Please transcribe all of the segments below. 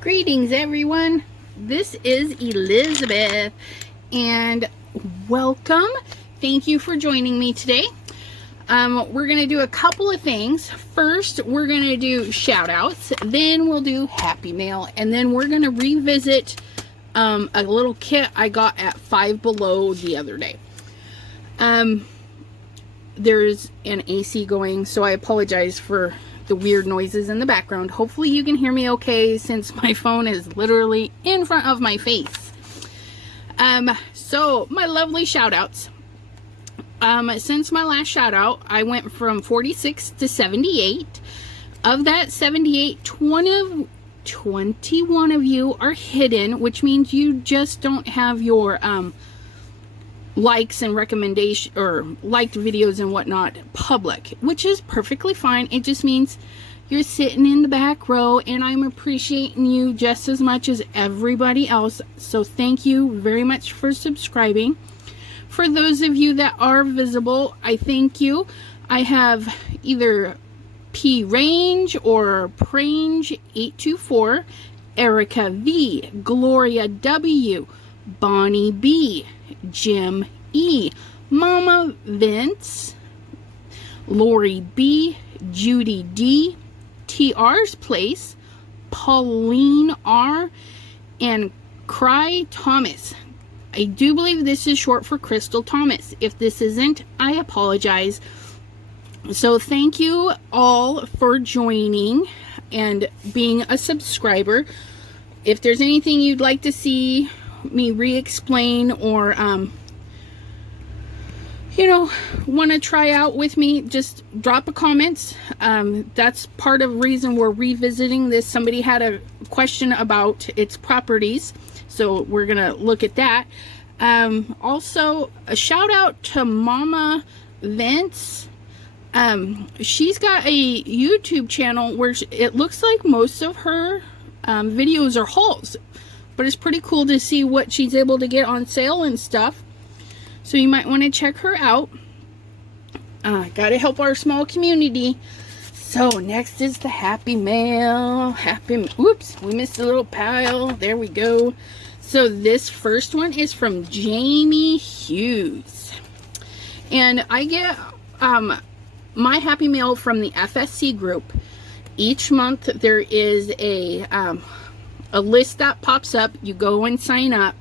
Greetings everyone, this is Elizabeth and welcome. Thank you for joining me today. We're going to do a couple of things. First, we're going to do shout outs, then we'll do happy mail, and then we're going to revisit a little kit I got at Five Below the other day. There's an AC going, so I apologize for the weird noises in the background. Hopefully you can hear me okay since my phone is literally in front of my face. So my lovely shout outs. Since my last shout out, I went from 46 to 78. Of that 78, 21 of you are hidden, which means you just don't have your likes and recommendation or liked videos and whatnot public, which is perfectly fine. It just means you're sitting in the back row and I'm appreciating you just as much as everybody else. So thank you very much for subscribing. For those of you that are visible, I thank you. I have either P Range or Prange 824, Erica V, Gloria W, Bonnie B, Jim E, Mama Vince, Lori B, Judy D, TR's Place, Pauline R, and Cry Thomas. I do believe this is short for Crystal Thomas. If this isn't, I apologize. So thank you all for joining and being a subscriber. If there's anything you'd like to see me re-explain or want to try out with me, just drop a comment. That's part of the reason we're revisiting this. Somebody had a question about its properties, so we're gonna look at that. Also a shout out to Mama Vince. She's got a YouTube channel where it looks like most of her videos are hauls, but it's pretty cool to see what she's able to get on sale and stuff. So you might want to check her out. Gotta help our small community. So next is the happy mail. Whoops, we missed a little pile. There we go. So this first one is from Jamie Hughes. And I get my happy mail from the FSC group. Each month there is a list that pops up. You go and sign up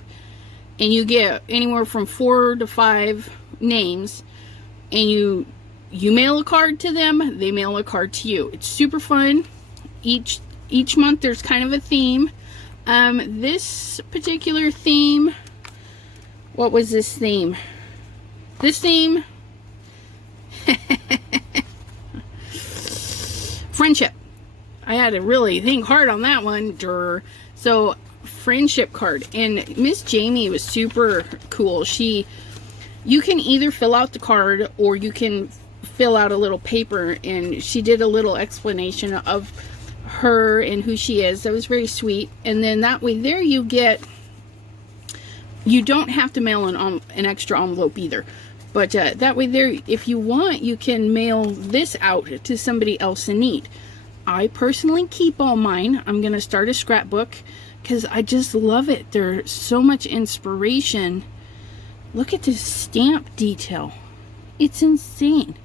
and you get anywhere from 4 to 5 names, and you mail a card to them, they mail a card to you. It's super fun. Each month there's kind of a theme. This particular theme, what was this theme? This theme, friendship. I had to really think hard on that one. So friendship card, and Miss Jamie was super cool. You can either fill out the card or you can fill out a little paper, and she did a little explanation of her and who she is. That was very sweet. And then that way there you don't have to mail an extra envelope either, but that way there, if you want, you can mail this out to somebody else in need. I personally keep all mine. I'm gonna start a scrapbook because I just love it. There's so much inspiration. Look at this stamp detail. It's insane.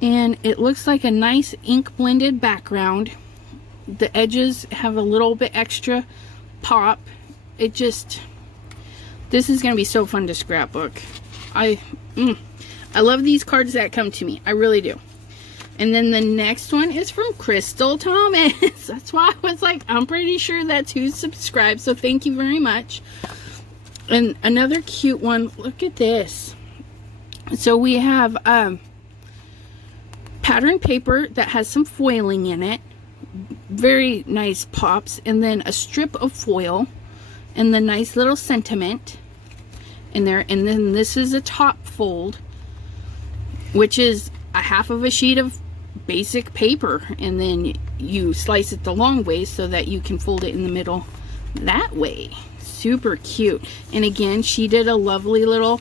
And it looks like a nice ink blended background. The edges have a little bit extra pop. This is gonna be so fun to scrapbook. I love these cards that come to me. I really do. And then the next one is from Crystal Thomas. That's why I was like, I'm pretty sure that's who's subscribed. So thank you very much. And another cute one. Look at this. So we have pattern paper that has some foiling in it. Very nice pops. And then a strip of foil. And the nice little sentiment in there. And then this is a top fold, which is a half of a sheet of basic paper, and then you slice it the long way so that you can fold it in the middle that way. Super cute. And again, she did a lovely little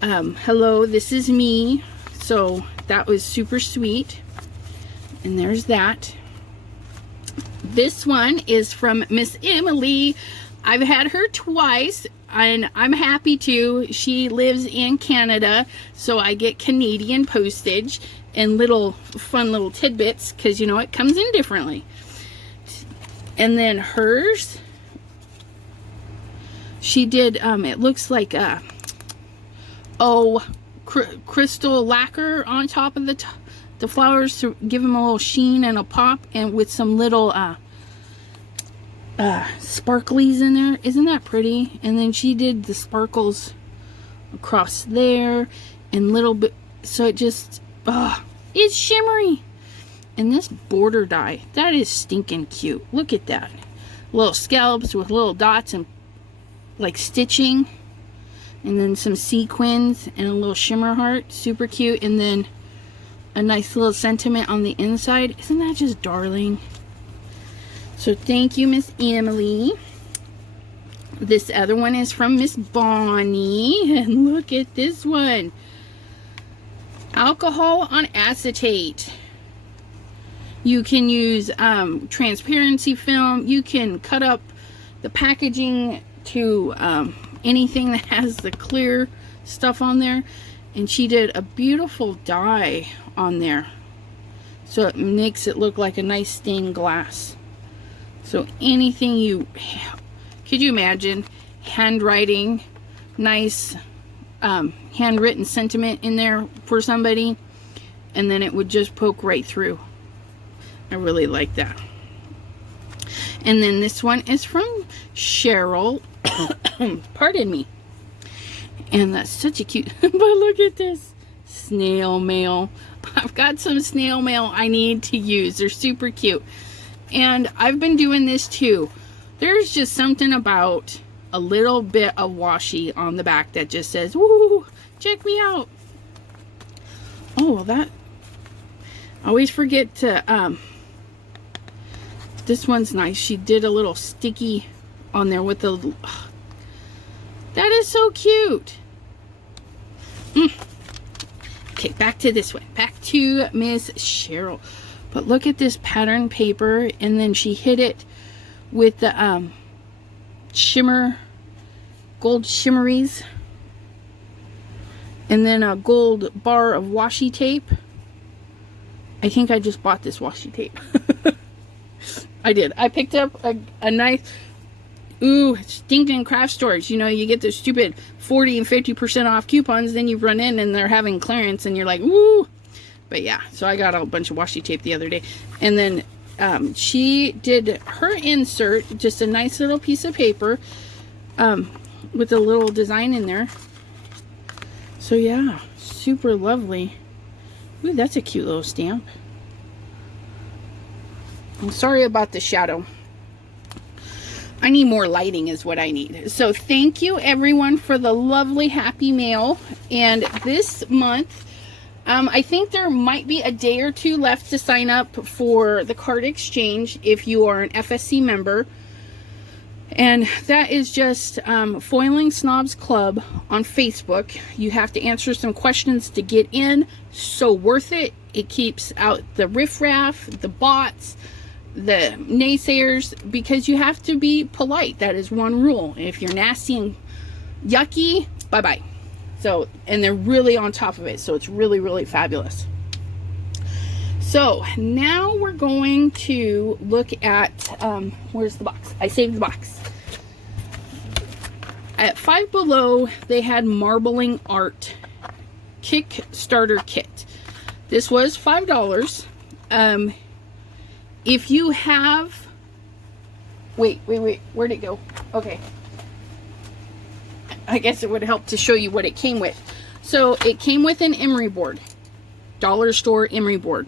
hello, this is me. So that was super sweet. And there's that. This one is from Miss Emily. I've had her twice, and I'm happy to. She lives in Canada, so I get Canadian postage and little fun little tidbits, because you know it comes in differently. And then hers, she did it looks like crystal lacquer on top of the flowers to give them a little sheen and a pop, and with some little sparklies in there. Isn't that pretty? And then she did the sparkles across there and little bit, so it just it's shimmery. And this border die, that is stinking cute. Look at that. Little scallops with little dots and like stitching, and then some sequins and a little shimmer heart. Super cute. And then a nice little sentiment on the inside. Isn't that just darling? So thank you, Miss Emily. This other one is from Miss Bonnie, and look at this one. Alcohol on acetate. You can use transparency film. You can cut up the packaging to anything that has the clear stuff on there. And she did a beautiful die on there, so it makes it look like a nice stained glass. So anything you, could you imagine handwriting nice handwritten sentiment in there for somebody, and then it would just poke right through. I really like that. And then this one is from Cheryl. Pardon me. And that's such a cute, but look at this. Snail mail. I've got some snail mail I need to use. They're super cute. And I've been doing this too. There's just something about a little bit of washi on the back that just says, woo, check me out. Oh, well, that, I always forget to, this one's nice. She did a little sticky on there with the, that is so cute. Okay, back to this one. Back to Miss Cheryl. But look at this pattern paper, and then she hit it with the shimmer, gold shimmeries, and then a gold bar of washi tape. I think I just bought this washi tape. I did. I picked up a nice, ooh, stinking craft stores. You know, you get the stupid 40 and 50% off coupons, then you run in and they're having clearance and you're like, ooh. But yeah, so I got a bunch of washi tape the other day. And then she did her insert, just a nice little piece of paper with a little design in there. So yeah, super lovely. Ooh, that's a cute little stamp. I'm sorry about the shadow. I need more lighting is what I need. So thank you everyone for the lovely happy mail. And this month, I think there might be a day or two left to sign up for the card exchange if you are an FSC member. And that is just Foiling Snobs Club on Facebook. You have to answer some questions to get in. So worth it. It keeps out the riffraff, the bots, the naysayers, because you have to be polite. That is one rule. If you're nasty and yucky, bye-bye. So, and they're really on top of it, so it's really, really fabulous. So now we're going to look at where's the box? I saved the box. At Five Below, they had marbling art Kickstarter kit. This was $5. If you have, wait, where'd it go? Okay. I guess it would help to show you what it came with. So it came with an emery board, dollar store emery board,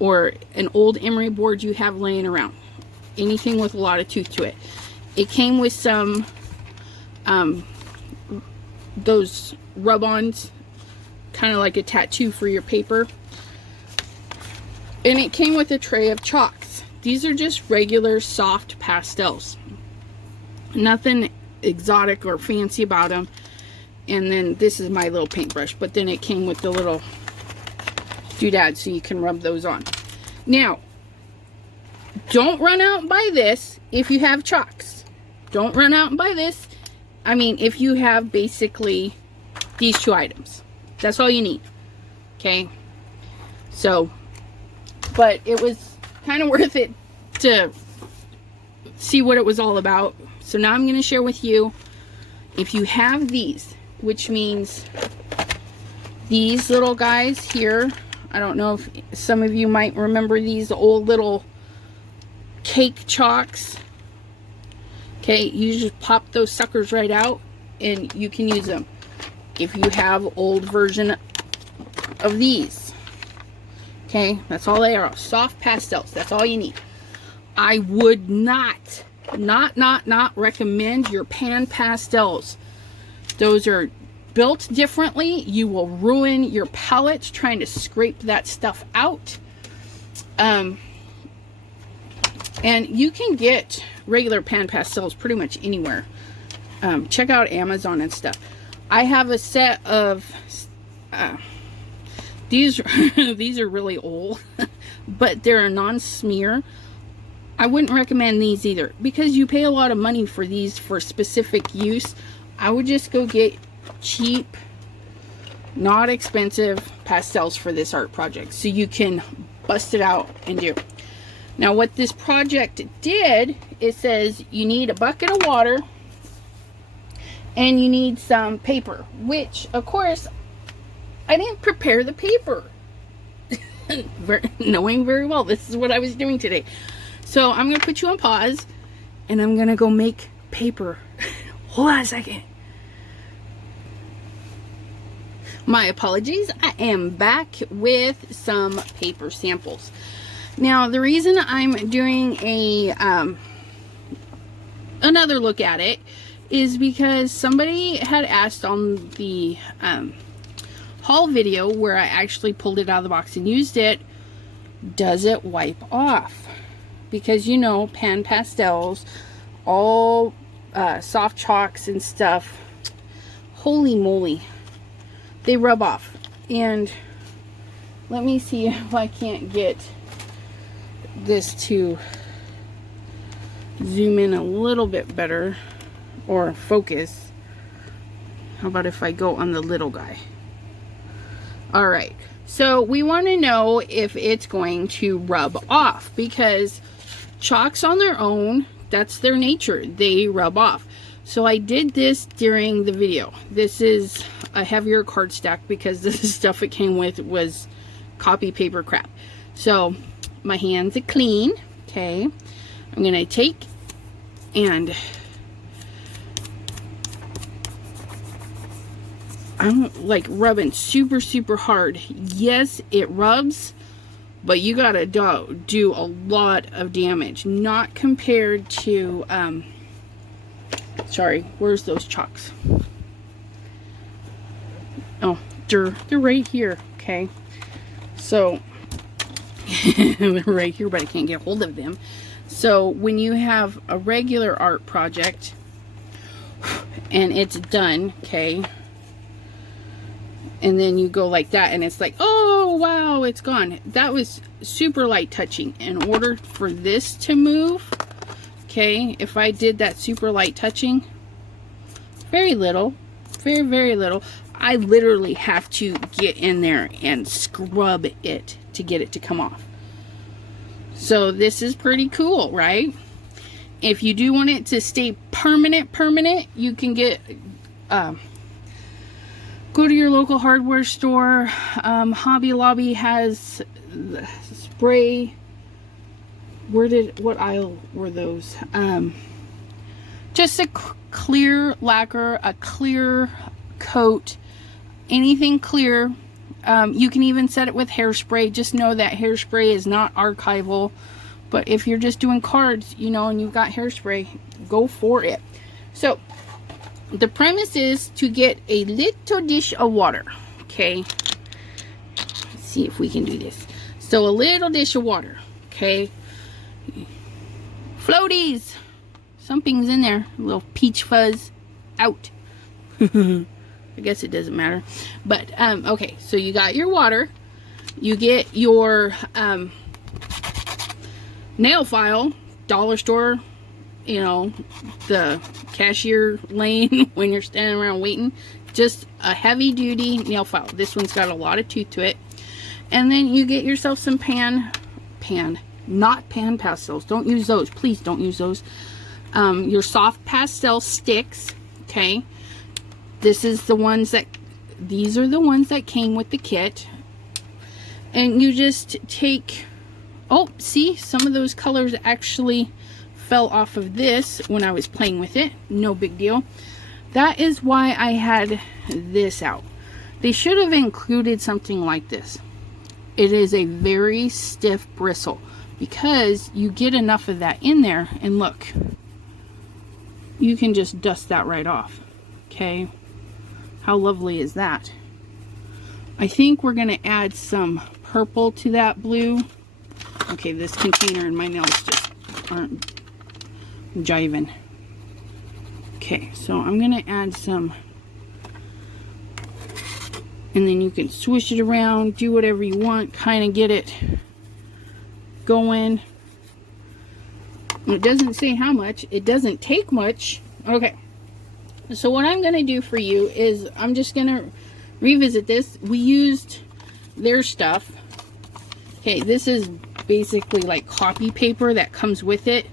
or an old emery board you have laying around. Anything with a lot of tooth to it. It came with some, those rub-ons, kind of like a tattoo for your paper. And it came with a tray of chalks. These are just regular soft pastels. Nothing exotic or fancy about them. And then this is my little paintbrush. But then it came with the little doodads so you can rub those on. Now, Don't run out and buy this if you have chalks. Don't run out and buy this. I mean, if you have basically these 2 items. That's all you need. Okay? So, but it was kind of worth it to see what it was all about. So now I'm going to share with you, if you have these, which means these little guys here. I don't know if some of you might remember these old little cake chalks. Okay, you just pop those suckers right out and you can use them. If you have old version of these. Okay, that's all they are. Soft pastels. That's all you need. I would not recommend your pan pastels. Those are built differently. You will ruin your palette trying to scrape that stuff out. And you can get regular pan pastels pretty much anywhere. Check out Amazon and stuff. I have a set of these are really old, but they're a non-smear. I wouldn't recommend these either because you pay a lot of money for these for specific use. I would just go get cheap, not expensive pastels for this art project so you can bust it out and do. Now what this project did, it says you need a bucket of water and you need some paper, which of course I didn't prepare the paper knowing very well this is what I was doing today. So I'm gonna put you on pause and I'm gonna go make paper. Hold on a second. My apologies. I am back with some paper samples. Now the reason I'm doing a another look at it is because somebody had asked on the haul video where I actually pulled it out of the box and used it, does it wipe off? Because you know, pan pastels, all soft chalks and stuff, holy moly, they rub off. And let me see if I can't get this to zoom in a little bit better or focus. How about if I go on the little guy? All right, so we want to know if it's going to rub off, because chalks on their own, that's their nature, they rub off. So I did this during the video. This is a heavier card stack because the stuff it came with was copy paper crap. So my hands are clean. Okay, I'm gonna take and I'm like rubbing super hard. Yes, it rubs, but you gotta do a lot of damage. Not compared to sorry, where's those chalks? Oh, they're right here. Okay, so they're right here, but I can't get hold of them. So when you have a regular art project and it's done, okay, and then you go like that and it's like, oh wow, it's gone. That was super light touching. In order for this to move, okay, if I did that super light touching, very little, very little, I literally have to get in there and scrub it to get it to come off. So this is pretty cool, right? If you do want it to stay permanent, you can get go to your local hardware store. Hobby Lobby has spray. What aisle were those? Just a clear lacquer, a clear coat, anything clear. You can even set it with hairspray. Just know that hairspray is not archival, but if you're just doing cards, you know, and you've got hairspray, go for it. So the premise is to get a little dish of water. Okay, let's see if we can do this. So a little dish of water. Okay, floaties, something's in there, a little peach fuzz out. I guess it doesn't matter, but okay, so you got your water, you get your nail file, dollar store, you know, the cashier lane when you're standing around waiting. Just a heavy duty nail file. This one's got a lot of tooth to it. And then you get yourself some not pan pastels. Don't use those. Please don't use those. Your soft pastel sticks. Okay. These are the ones that came with the kit. And you just take, oh, see, some of those colors actually fell off of this when I was playing with it. No big deal. That is why I had this out. They should have included something like this. It is a very stiff bristle because you get enough of that in there, and look, you can just dust that right off. Okay, how lovely is that? I think we're going to add some purple to that blue. Okay, this container and my nails just aren't jiving. Okay, so I'm going to add some, and then you can swish it around, do whatever you want, kind of get it going. It doesn't say how much. It doesn't take much. Okay, so what I'm going to do for you is I'm just going to revisit this. We used their stuff. Okay, this is basically like copy paper that comes with it.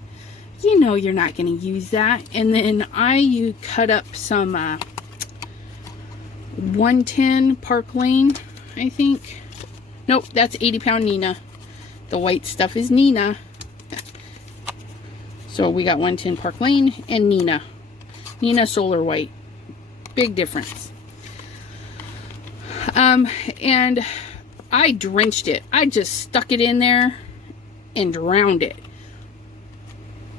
You know you're not going to use that. And then you cut up some 110 Park Lane, I think. Nope, that's 80-pound Nina. The white stuff is Nina. So we got 110 Park Lane and Nina. Nina Solar White. Big difference. And I drenched it. I just stuck it in there and drowned it.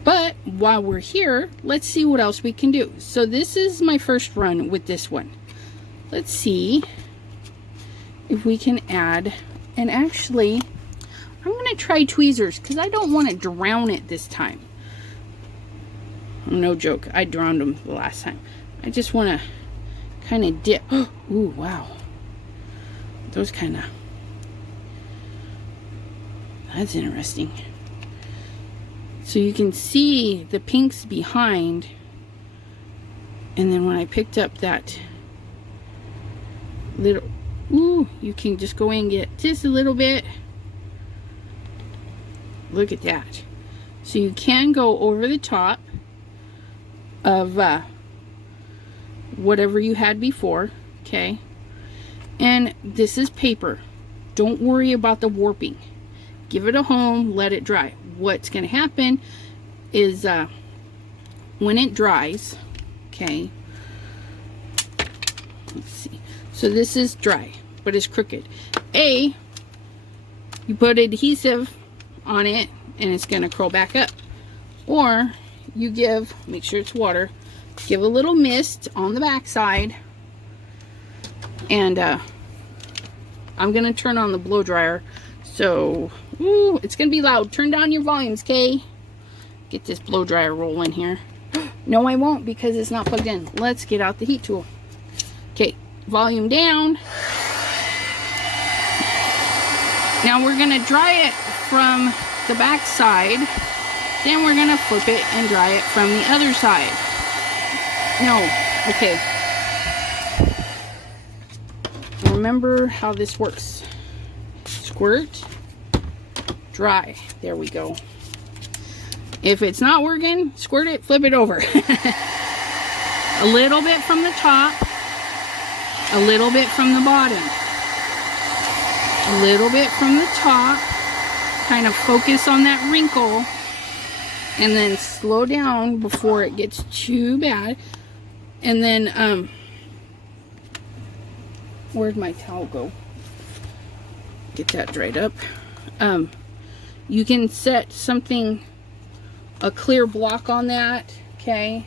But while we're here, let's see what else we can do. So this is my first run with this one. Let's see if we can add, and actually, I'm going to try tweezers because I don't want to drown it this time. No joke, I drowned them the last time. I just want to kind of dip. Ooh, wow. Those kind of, that's interesting. So you can see the pinks behind, and then when I picked up that little, ooh, you can just go in and get just a little bit. Look at that. So you can go over the top of whatever you had before, okay? And this is paper. Don't worry about the warping. Give it a home, let it dry. What's going to happen is when it dries, okay, let's see. So this is dry, but it's crooked. You put adhesive on it and it's going to curl back up. Or you make sure it's water, give a little mist on the back side, and I'm going to turn on the blow dryer. So, ooh, it's going to be loud. Turn down your volumes, okay? Get this blow dryer rolling here. No, I won't because it's not plugged in. Let's get out the heat tool. Okay, volume down. Now we're going to dry it from the back side. Then we're going to flip it and dry it from the other side. No, okay. Remember how this works. Squirt, dry. There we go. If it's not working, squirt it, flip it over. A little bit from the top, a little bit from the bottom, a little bit from the top. Kind of focus on that wrinkle, and then slow down before it gets too bad. And then, where'd my towel go? Get that dried up. You can set something, a clear block on that, okay?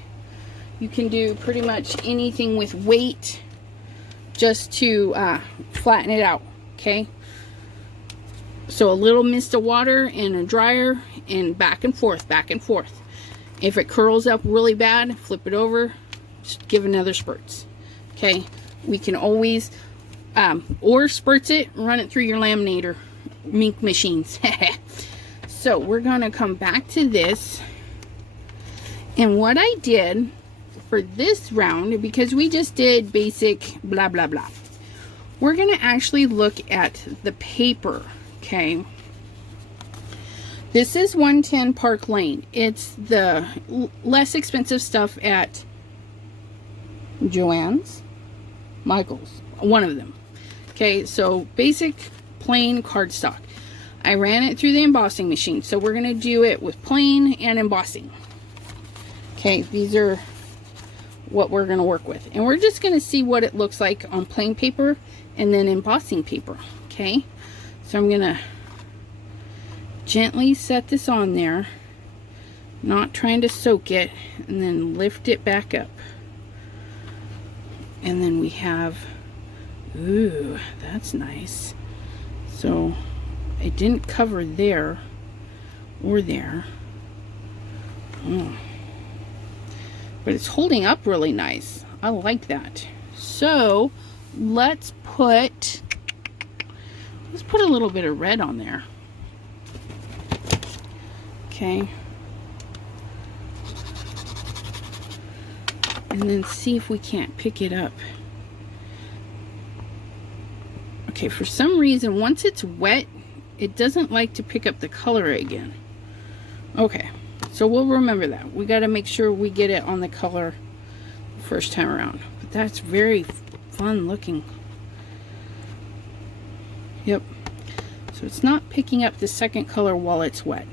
You can do pretty much anything with weight just to flatten it out, okay? So a little mist of water and a dryer and back and forth, back and forth. If it curls up really bad, flip it over, just give another spurts, okay? We can always, or spurts it, run it through your laminator, mink machines. so we're gonna come back to this. And what I did for this round, because we just did basic blah blah blah, we're gonna actually look at the paper. Okay, this is 110 Park Lane. It's the less expensive stuff at Joann's, Michael's, one of them. Okay, so basic plain cardstock. I ran it through the embossing machine, so we're gonna do it with plain and embossing. Okay, these are what we're gonna work with, and we're just gonna see what it looks like on plain paper and then embossing paper. Okay, so I'm gonna gently set this on there, not trying to soak it, and then lift it back up. And then we have, ooh, that's nice. So it didn't cover there or there. Oh. But it's holding up really nice. I like that. So let's put a little bit of red on there. Okay. And then see if we can't pick it up. Okay, for some reason, once it's wet, it doesn't like to pick up the color again. Okay, so we'll remember that. We got to make sure we get it on the color the first time around. But that's very fun looking. Yep. So it's not picking up the second color while it's wet.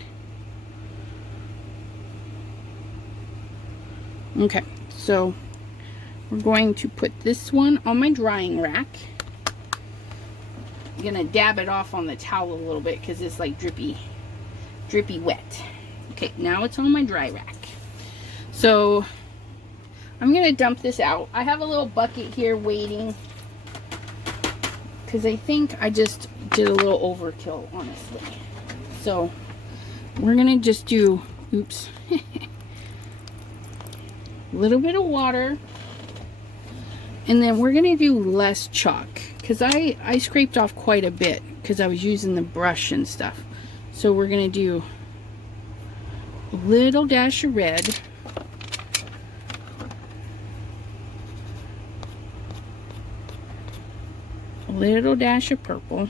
Okay, so we're going to put this one on my drying rack. I'm gonna dab it off on the towel a little bit because it's like drippy wet. Okay, now it's on my dry rack. So I'm gonna dump this out. I have a little bucket here waiting because I think I just did a little overkill, honestly. So we're gonna just do, oops, a little bit of water, and then we're gonna do less chalk because I scraped off quite a bit because I was using the brush and stuff. So we're gonna do a little dash of red, a little dash of purple,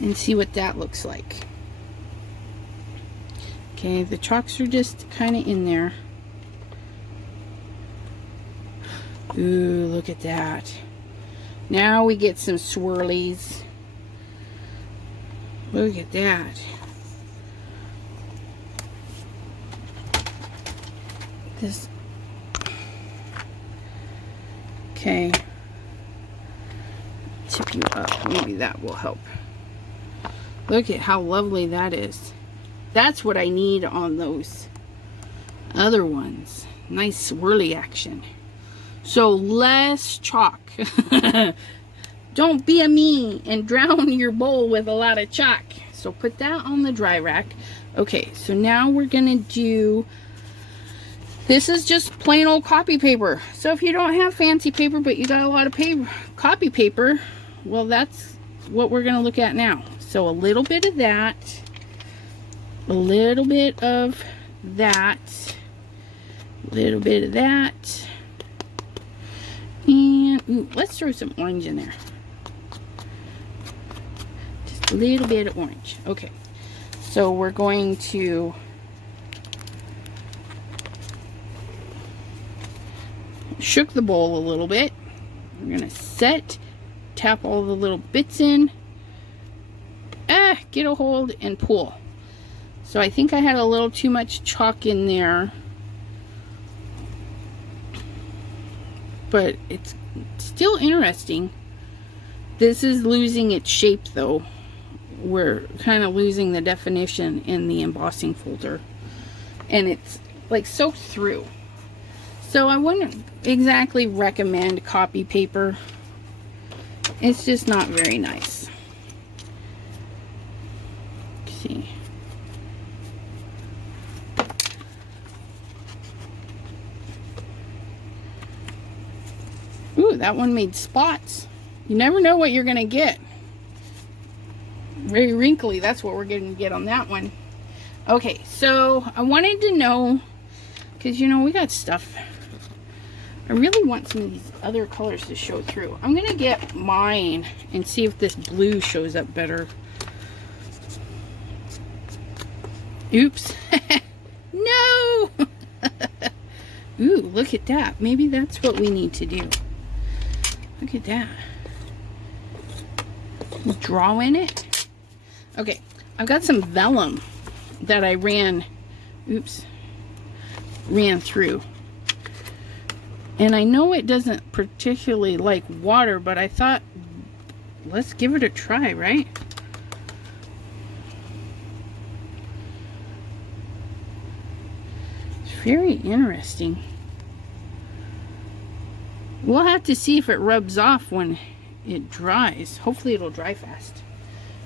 and see what that looks like. Okay, the chalks are just kind of in there. Ooh, look at that. Now we get some swirlies. Look at that. This. Okay. Tip you up. Maybe that will help. Look at how lovely that is. That's what I need on those other ones. Nice swirly action. So less chalk. Don't be a me and drown your bowl with a lot of chalk. So put that on the dry rack. Okay, so now we're gonna do, this is just plain old copy paper. So if you don't have fancy paper but you got a lot of paper, copy paper, well, that's what we're gonna look at now. So a little bit of that, a little bit of that, a little bit of that, and ooh, let's throw some orange in there. Just a little bit of orange. Okay, so we're going to shook the bowl a little bit. We're gonna set, tap all the little bits in, get a hold and pull. So I think I had a little too much chalk in there, but it's still interesting. This is losing its shape though. We're kind of losing the definition in the embossing folder, and it's like soaked through. So I wouldn't exactly recommend copy paper. It's just not very nice. Let's see. Ooh, that one made spots. You never know what you're gonna get Very wrinkly. That's what we're going to get on that one. Okay, so I wanted to know, because you know we got stuff. I really want some of these other colors to show through. I'm going to get mine and see if this blue shows up better. Oops. No! Ooh, look at that. Maybe that's what we need to do. Look at that. Draw in it. Okay, I've got some vellum that I ran through. And I know it doesn't particularly like water, but I thought, let's give it a try, right? It's very interesting. We'll have to see if it rubs off when it dries. Hopefully it'll dry fast.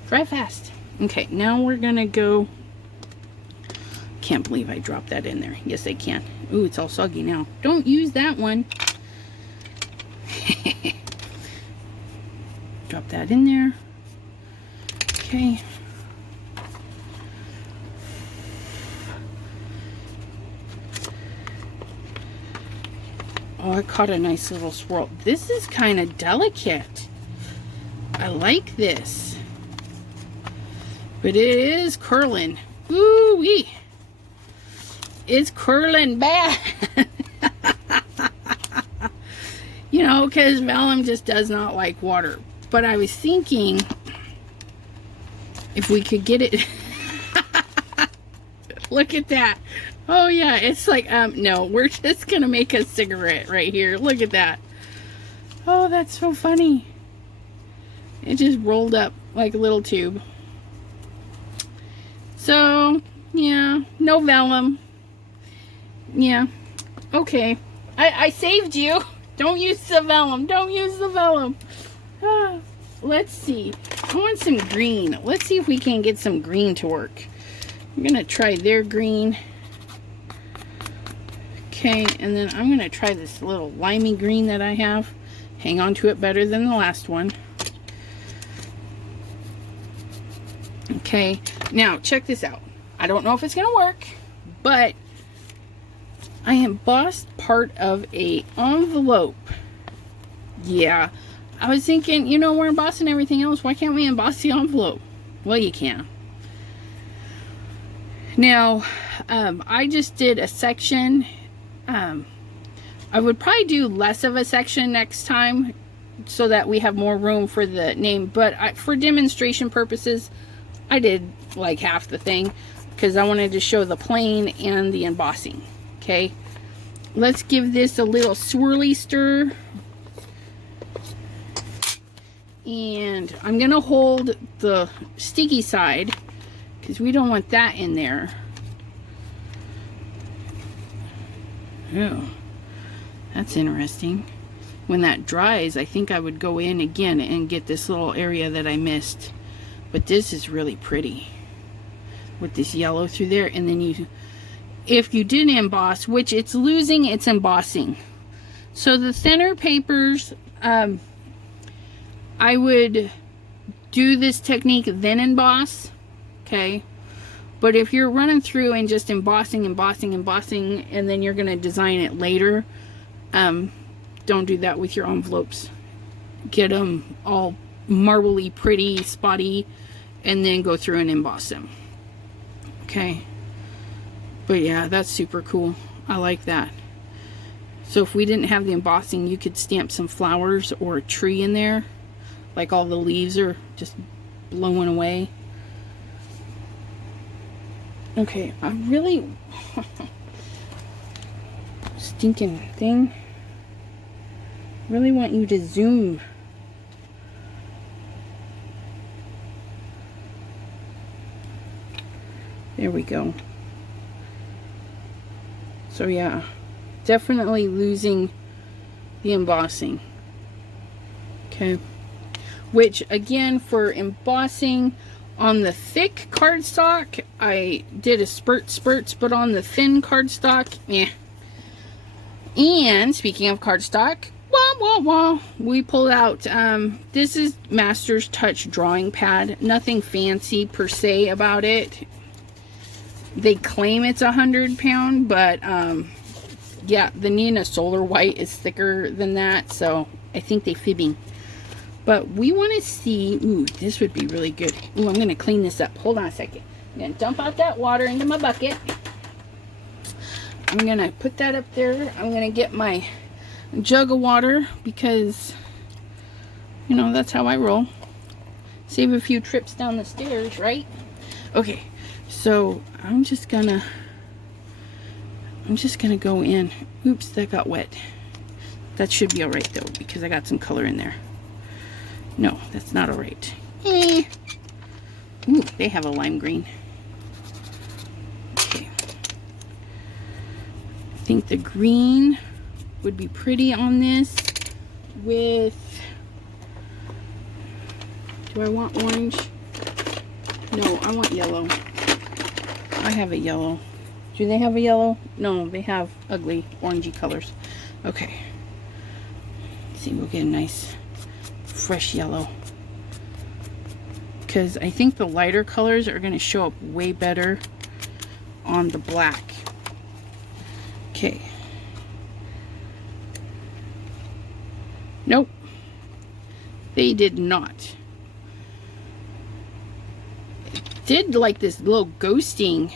Dry fast. Okay, now we're gonna go. Can't believe I dropped that in there. Yes, I can. Ooh, it's all soggy now. Don't use that one. Drop that in there. Okay. Oh, I caught a nice little swirl. This is kind of delicate. I like this. But it is curling. Ooh-wee. It's curling bad. You know, because vellum just does not like water. But I was thinking if we could get it. Look at that. Oh yeah, it's like, no, we're just gonna make a cigarette right here. Look at that. Oh, that's so funny. It just rolled up like a little tube. So, yeah, no vellum. Yeah, okay. I saved you. Don't use the vellum. Don't use the vellum. Let's see. I want some green. Let's see if we can get some green to work. I'm gonna try their green. Okay, and then I'm gonna try this little limey green that I have. Hang on to it better than the last one. Okay, now check this out. I don't know if it's gonna work, but I embossed part of a envelope. Yeah, I was thinking, you know, we're embossing everything else. Why can't we emboss the envelope? Well, you can. Now, I just did a section. I would probably do less of a section next time so that we have more room for the name. But for demonstration purposes, I did like half the thing because I wanted to show the plain and the embossing. Okay, let's give this a little swirly stir. And I'm going to hold the sticky side because we don't want that in there. Oh, that's interesting. When that dries, I think I would go in again and get this little area that I missed. But this is really pretty with this yellow through there. And then you, if you didn't emboss, which it's losing its embossing. So the thinner papers, I would do this technique then emboss, okay? But if you're running through and just embossing, and then you're going to design it later, don't do that with your envelopes. Get them all marbly, pretty, spotty, and then go through and emboss them. Okay? But yeah, that's super cool. I like that. So if we didn't have the embossing, you could stamp some flowers or a tree in there. Like all the leaves are just blowing away. Okay, I really stinking thing. Really want you to zoom. There we go. So yeah, definitely losing the embossing. Okay. Which again, for embossing on the thick cardstock, I did a spurts, but on the thin cardstock, yeah. And speaking of cardstock, womp We pulled out, this is Master's Touch drawing pad. Nothing fancy per se about it. They claim it's 100-pound, but yeah, the Nina Solar White is thicker than that, so I think they fibbing. But we want to see, ooh, this would be really good. Ooh, I'm going to clean this up. Hold on a second. I'm going to dump out that water into my bucket. I'm going to put that up there. I'm going to get my jug of water because, you know, that's how I roll. Save a few trips down the stairs, right? Okay, so I'm just gonna go in. Oops, that got wet. That should be all right though, because I got some color in there. No, that's not all right. Ooh, they have a lime green. Okay. I think the green would be pretty on this with, do I want orange? No, I want yellow. I have a yellow. Do they have a yellow? No, they have ugly orangey colors. Okay. Let's see, we'll get a nice fresh yellow. Because I think the lighter colors are going to show up way better on the black. Okay. Nope. They did not. It did like this little ghosting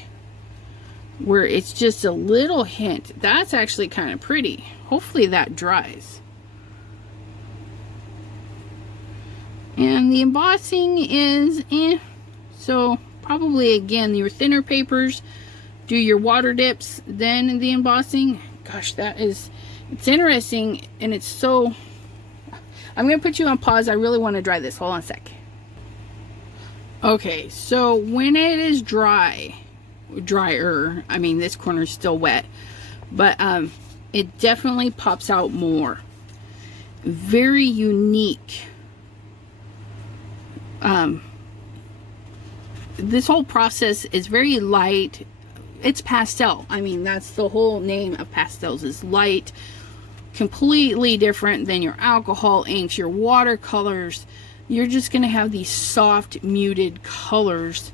where it's just a little hint. That's actually kind of pretty. Hopefully that dries. And the embossing is so probably again your thinner papers, do your water dips, then the embossing. Gosh, that is, it's interesting, and it's so, I'm gonna put you on pause. I really want to dry this. Hold on a sec. Okay, so when it is drier, I mean this corner is still wet, but it definitely pops out more. Very unique. This whole process is very light. It's pastel. I mean, that's the whole name of pastels, is light. Completely different than your alcohol inks, your watercolors. You're just gonna have these soft muted colors.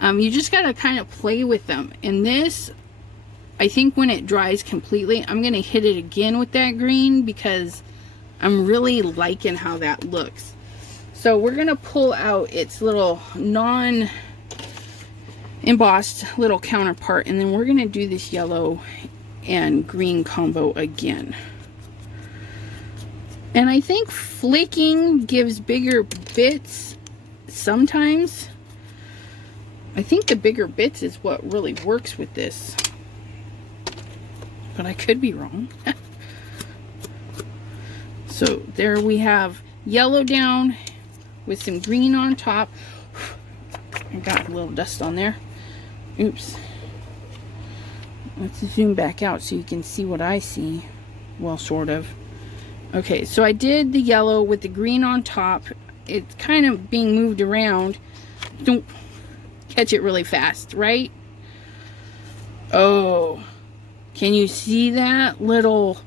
You just gotta kind of play with them. And this, I think when it dries completely, I'm gonna hit it again with that green because I'm really liking how that looks. So we're gonna pull out its little non-embossed little counterpart, and then we're gonna do this yellow and green combo again. And I think flicking gives bigger bits sometimes. I think the bigger bits is what really works with this, but I could be wrong. So there we have yellow down with some green on top. I got a little dust on there. Oops. Let's zoom back out so you can see what I see. Well, sort of. Okay, so I did the yellow with the green on top. It's kind of being moved around. Don't catch it really fast, right? Oh, can you see that little?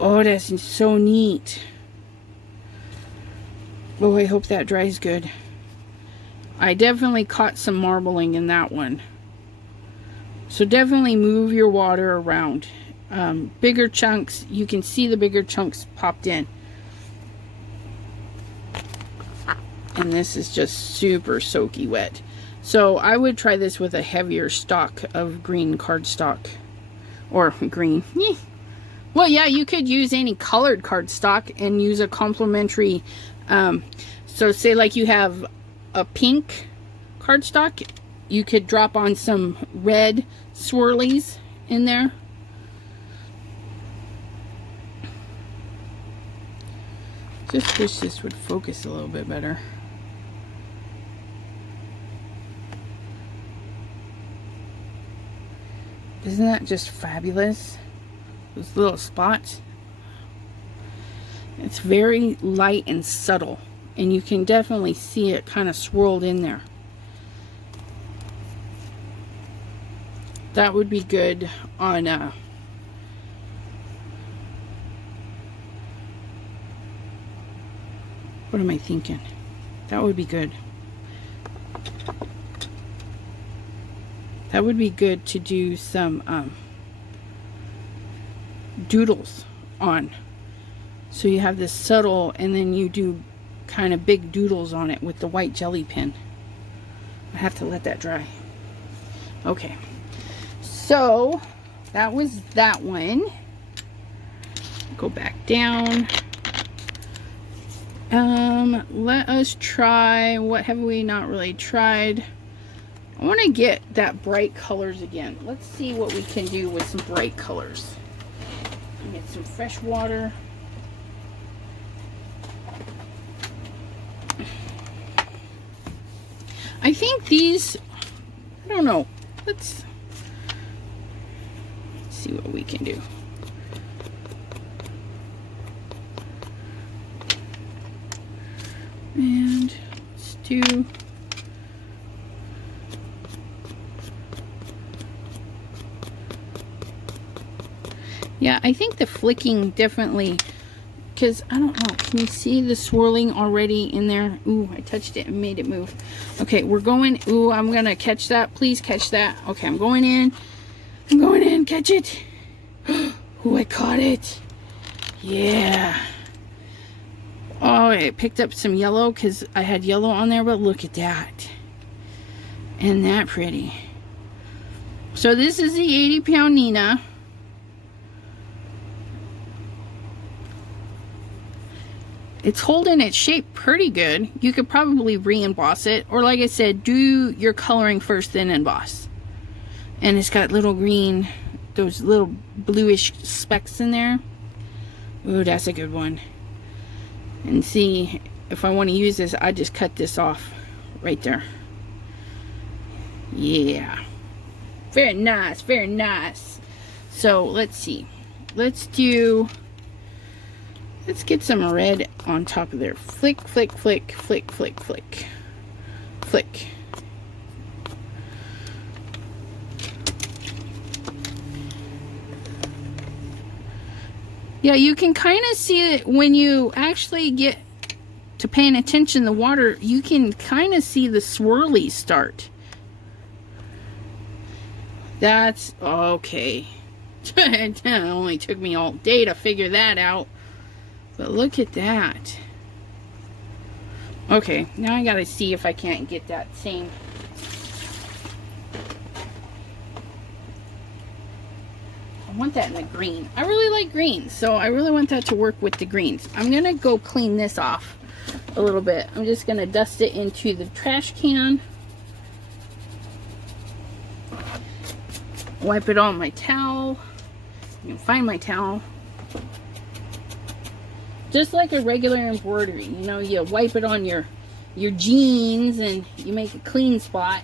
Oh, that's so neat. Oh, I hope that dries good. I definitely caught some marbling in that one. So definitely move your water around. Bigger chunks, you can see the bigger chunks popped in. And this is just super soaky wet. So I would try this with a heavier stock of green cardstock. Or green. Well, yeah, you could use any colored cardstock and use a complementary. So say like you have a pink cardstock, you could drop on some red swirlies in there. Just wish this would focus a little bit better. Isn't that just fabulous? Those little spots. It's very light and subtle, and you can definitely see it kind of swirled in there. That would be good on What am I thinking? That would be good. That would be good to do some doodles on. So you have this subtle, and then you do kind of big doodles on it with the white jelly pen. I have to let that dry. Okay. So that was that one. Go back down. Let us try, what have we not really tried? I want to get that bright colors again. Let's see what we can do with some bright colors. Get some fresh water. I think these, I don't know. Let's see what we can do. And let's do yeah, I think the flicking definitely, because I don't know, can you see the swirling already in there? Ooh, I touched it and made it move. Okay, we're going, ooh, I'm gonna catch that. Please catch that. Okay, I'm going in. I'm going in, catch it. Ooh, I caught it. Yeah. Oh, it picked up some yellow because I had yellow on there, but look at that. Isn't that pretty? So this is the 80-pound Nina. It's holding its shape pretty good. You could probably re-emboss it, or like I said, do your coloring first, then emboss. And it's got little green, those little bluish specks in there. Ooh, that's a good one. And see, if I want to use this, I just cut this off right there. Yeah. Very nice, very nice. So let's see. Let's get some red on top of there. Flick, flick, flick, flick, flick, flick. Flick. Yeah, you can kind of see it when you actually get to paying attention to the water. You can kind of see the swirly start. That's okay. It only took me all day to figure that out. But look at that. Okay, now I gotta see if I can't get that same. I want that in the green. I really like green, so I really want that to work with the greens. I'm gonna go clean this off a little bit. I'm just gonna dust it into the trash can. Wipe it on my towel. You can find my towel. Just like a regular embroidery, you know, you wipe it on your jeans and you make a clean spot.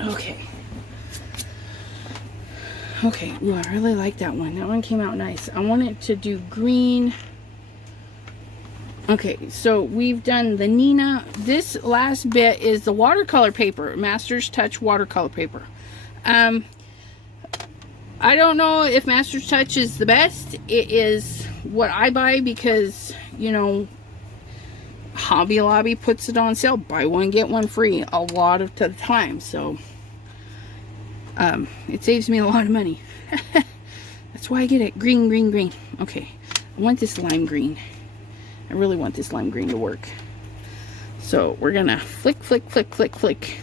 Okay. Okay, ooh, I really like that one. That one came out nice. I want it to do green. Okay, so we've done the Nina. This last bit is the watercolor paper, Master's Touch watercolor paper. I don't know if Master's Touch is the best. It is what I buy because, you know, Hobby Lobby puts it on sale. Buy one, get one free a lot of the time. So, it saves me a lot of money. That's why I get it. Green, green, green. Okay, I want this lime green. I really want this lime green to work. So, we're going to flick, flick, flick, flick, flick.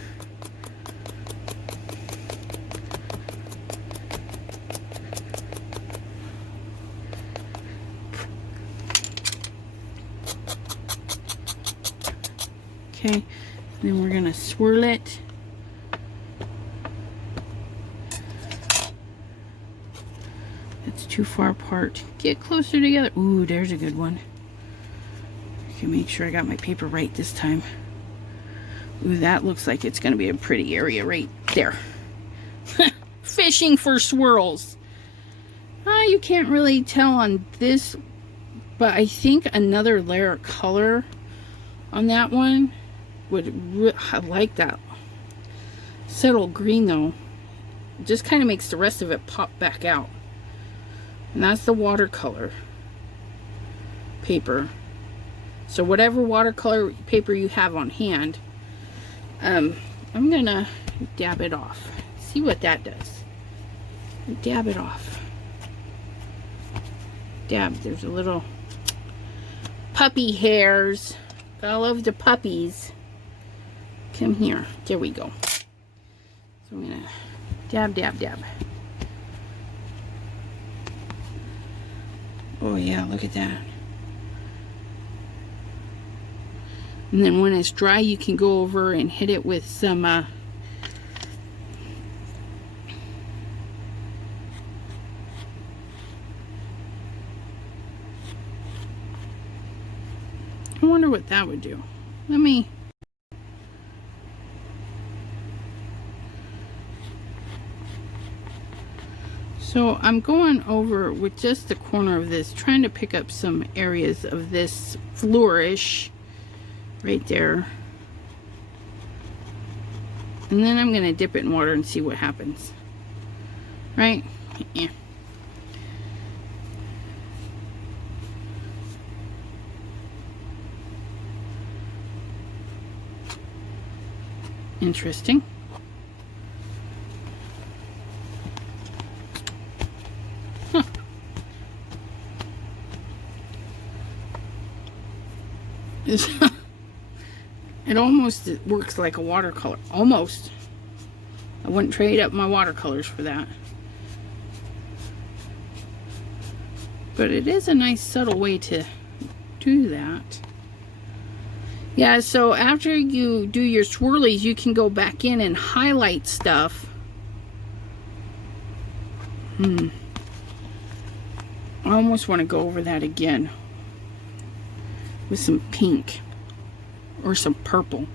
Okay, then we're gonna swirl it. That's too far apart. Get closer together. Ooh, there's a good one. I can make sure I got my paper right this time. Ooh, that looks like it's gonna be a pretty area right there. Fishing for swirls. You can't really tell on this, but I think another layer of color on that one I like that subtle green though. It just kind of makes the rest of it pop back out. And that's the watercolor. paper. So whatever watercolor paper you have on hand, I'm gonna dab it off. See what that does. Dab it off. Dab. There's a little puppy hairs. I love the puppies. Come here. There we go. So I'm gonna dab, dab, dab. Oh yeah, look at that. And then when it's dry, you can go over and hit it with some I wonder what that would do. Let me... So I'm going over with just the corner of this, trying to pick up some areas of this flourish right there. And then I'm going to dip it in water and see what happens. Right? Yeah. Interesting. Huh. It almost works like a watercolor. Almost. I wouldn't trade up my watercolors for that. But it is a nice subtle way to do that. Yeah, so after you do your swirlies, you can go back in and highlight stuff. I almost want to go over that again with some pink or some purple.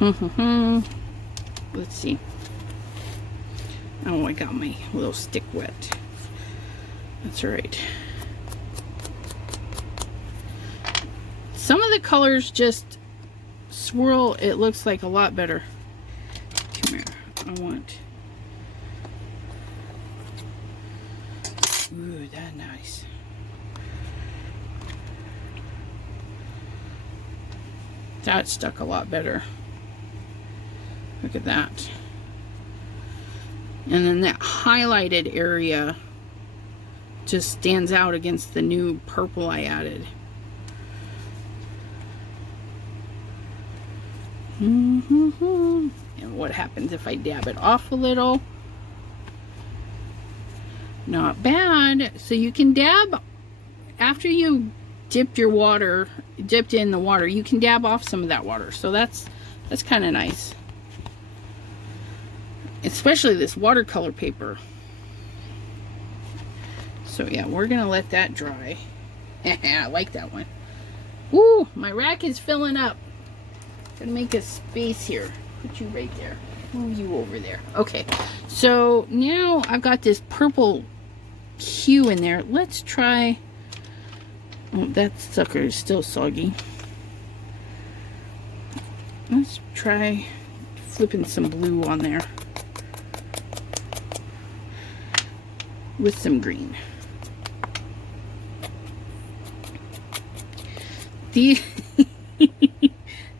Let's see. Oh, I got my little stick wet. That's all right. Some of the colors just swirl, it looks like a lot better. Come here. I want... Ooh, that's nice. That stuck a lot better. Look at that. And then that highlighted area just stands out against the new purple I added. And what happens if I dab it off a little? Not bad. So you can dab after you dipped in the water, you can dab off some of that water. So that's kind of nice. Especially this watercolor paper. So yeah, we're gonna let that dry. I like that one. Ooh, my rack is filling up. Gonna make a space here. Put you right there. Move you over there. Okay, so now I've got this purple hue in there. Let's try... Oh, that sucker is still soggy. Let's try flipping some blue on there with some green. These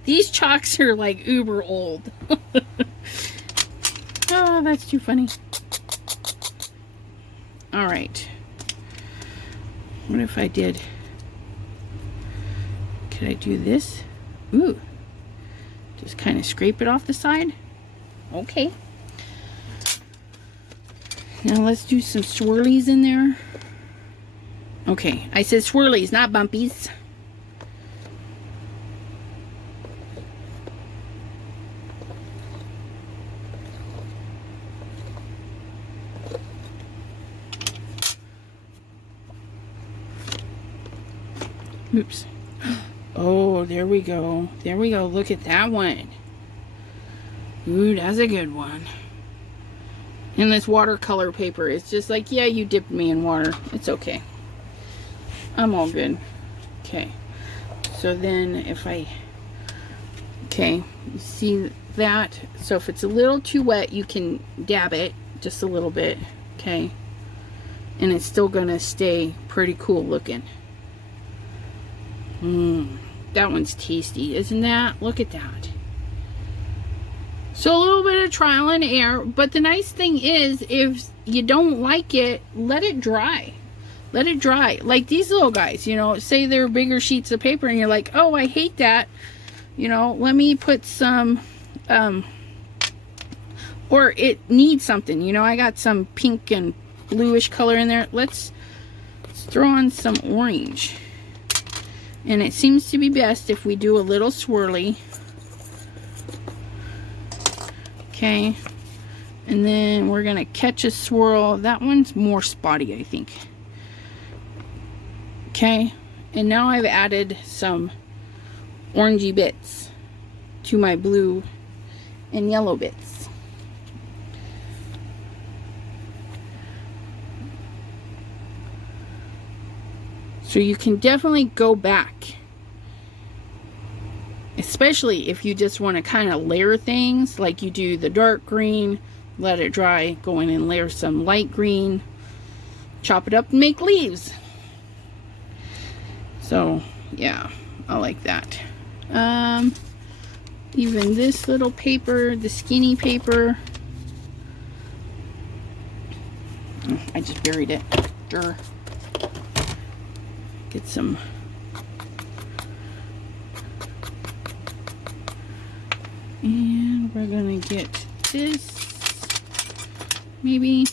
these chalks are like uber old. Oh, that's too funny. All right. What if I did... Could I do this? Ooh. Just kind of scrape it off the side. Okay. Now let's do some swirlies in there. Okay, I said swirlies, not bumpies. Oops. Oh, there we go. There we go. Look at that one. Ooh, that's a good one. And this watercolor paper is just like, yeah, you dipped me in water. It's okay. I'm all good. Okay. So then if I... Okay. You see that? So if it's a little too wet, you can dab it just a little bit. Okay. And it's still going to stay pretty cool looking. That one's tasty, isn't that? Look at that. So a little bit of trial and error, but the nice thing is, if you don't like it, let it dry. Let it dry. Like these little guys, you know, say they're bigger sheets of paper and you're like, oh, I hate that. You know, let me put some, or it needs something. You know, I got some pink and bluish color in there. Let's throw on some orange. And it seems to be best if we do a little swirly. Okay. And then we're going to catch a swirl. That one's more spotty, I think. Okay. And now I've added some orangey bits to my blue and yellow bits. So you can definitely go back, especially if you just want to kind of layer things, like you do the dark green, let it dry, go in and layer some light green, chop it up and make leaves. So yeah, I like that. Even this little paper, the skinny paper, oh, I just buried it. Durr. Get some and we're gonna get this maybe.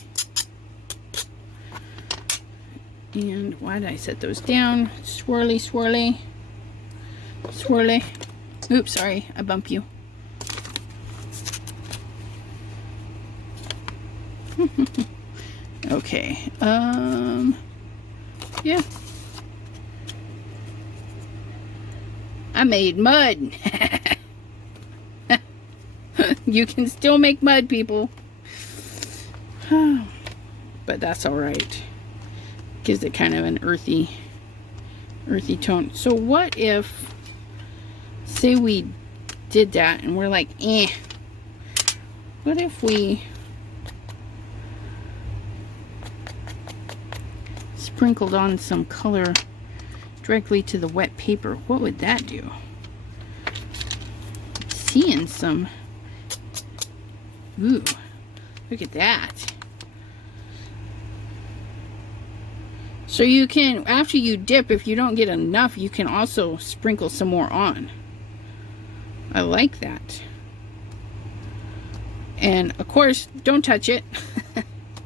And why did I set those down? Swirly, swirly, swirly. Oops, sorry, I bumped you. Okay, yeah. I made mud. You can still make mud, people. But that's all right. Gives it kind of an earthy tone. So what if, say we did that and we're like, eh. What if we sprinkled on some color directly to the wet paper? What would that do? Seeing some, ooh, look at that. So you can, after you dip, if you don't get enough, you can also sprinkle some more on. I like that. And of course, don't touch it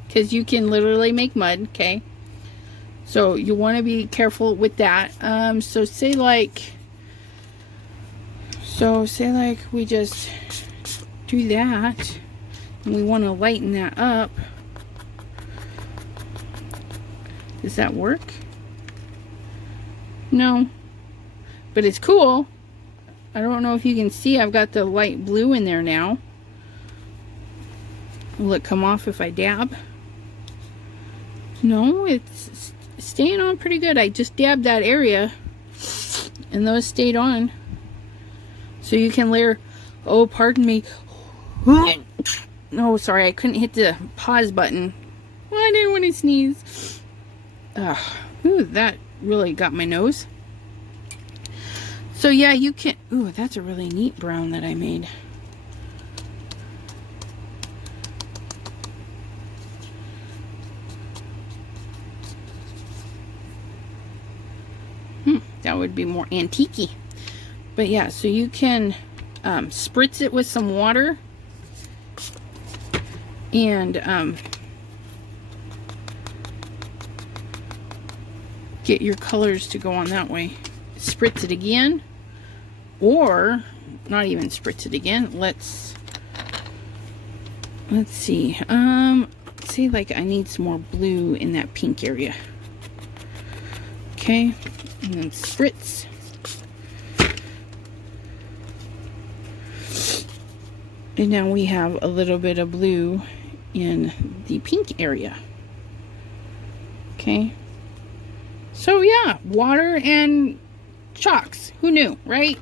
because you can literally make mud, okay? So you want to be careful with that. So say like we just do that and we want to lighten that up. Does that work? No, but it's cool. I don't know if you can see, I've got the light blue in there now. Will it come off if I dab? No, it's staying on pretty good. I just dabbed that area and those stayed on. So you can layer, oh, pardon me. No, sorry, I couldn't hit the pause button. Well, I didn't want to sneeze. Ooh, that really got my nose. So yeah, you can, ooh, that's a really neat brown that I made. That would be more antique-y. But yeah, so you can spritz it with some water and get your colors to go on that way. Spritz it again, or not even spritz it again. Let's see. Say like I need some more blue in that pink area. Okay, and then spritz. And now we have a little bit of blue in the pink area. Okay. So yeah, water and chalks. Who knew, right?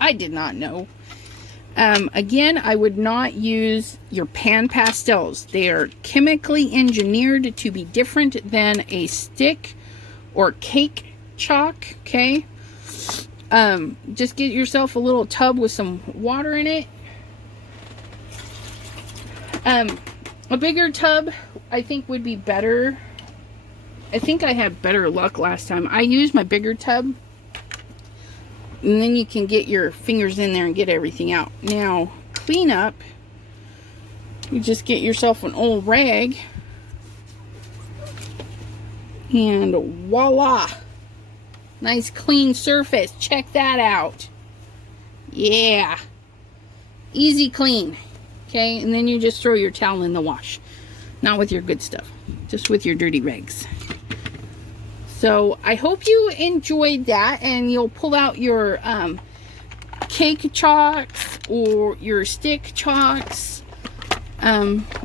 I did not know. Again, I would not use your pan pastels. They are chemically engineered to be different than a stick or cake chalk, okay? Just get yourself a little tub with some water in it. A bigger tub I think would be better. I think I had better luck last time. I used my bigger tub, and then you can get your fingers in there and get everything out. Now, clean up. You just get yourself an old rag, and voila, nice clean surface. Check that out. Yeah, easy clean. Okay, and then you just throw your towel in the wash. Not with your good stuff, just with your dirty rags. So I hope you enjoyed that, and you'll pull out your cake chalks or your stick chalks,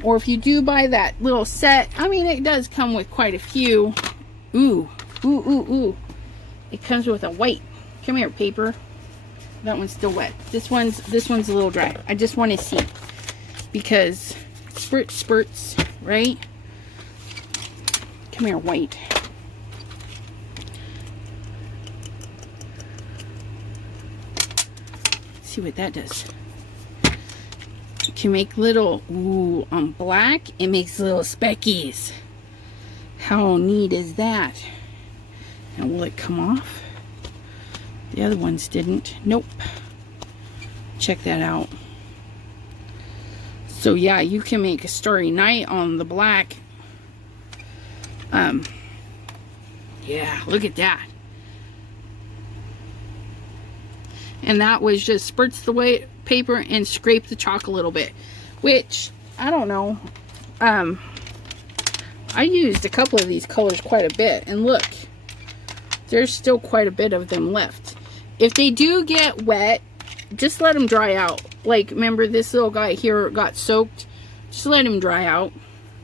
or if you do buy that little set, I mean, it does come with quite a few. Ooh, ooh, ooh, ooh. It comes with a white. Come here, paper. That one's still wet. This one's a little dry. I just want to see, because spurts, right? Come here, white. See what that does. You can make little, ooh, on black, it makes little speckies. How neat is that? And will it come off? The other ones didn't. Nope. Check that out. So yeah, you can make a Starry Night on the black. Yeah, look at that. And that was just spurts the white paper and scrape the chalk a little bit, which I don't know. I used a couple of these colors quite a bit, and look, there's still quite a bit of them left. If they do get wet, just let them dry out. Like, remember this little guy here got soaked? Just let him dry out.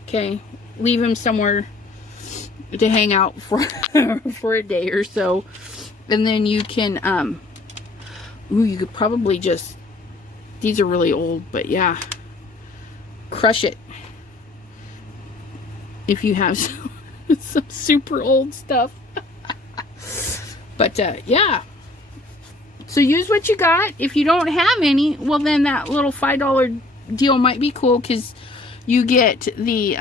Okay, leave him somewhere to hang out for for a day or so, and then you can ooh, you could probably just, these are really old, but yeah, crush it if you have some super old stuff. But yeah, so use what you got. If you don't have any, well, then that little $5 deal might be cool, because you get the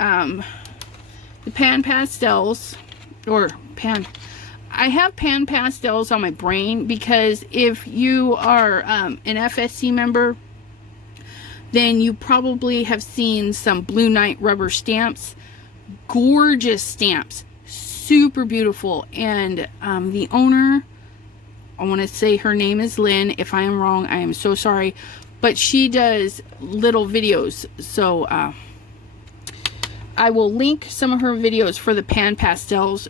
pan pastels, or pan, I have pan pastels on my brain, because if you are an FSC member, then you probably have seen some Blue Night rubber stamps. Gorgeous stamps, super beautiful. And the owner, I want to say her name is Lynn. If I am wrong, I am so sorry, but she does little videos, so I will link some of her videos for the pan pastels.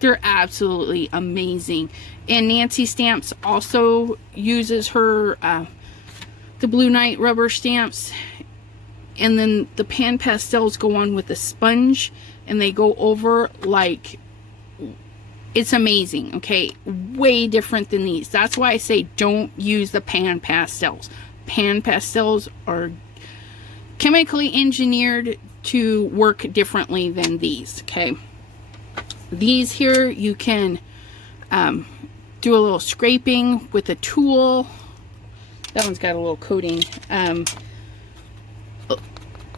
They're absolutely amazing. And Nancy Stamps also uses her the Blue Night rubber stamps, and then the pan pastels go on with a sponge, and they go over like, it's amazing. Okay, way different than these. That's why I say don't use the pan pastels. Pan pastels are chemically engineered to work differently than these. Okay, these here, you can do a little scraping with a tool. That one's got a little coating.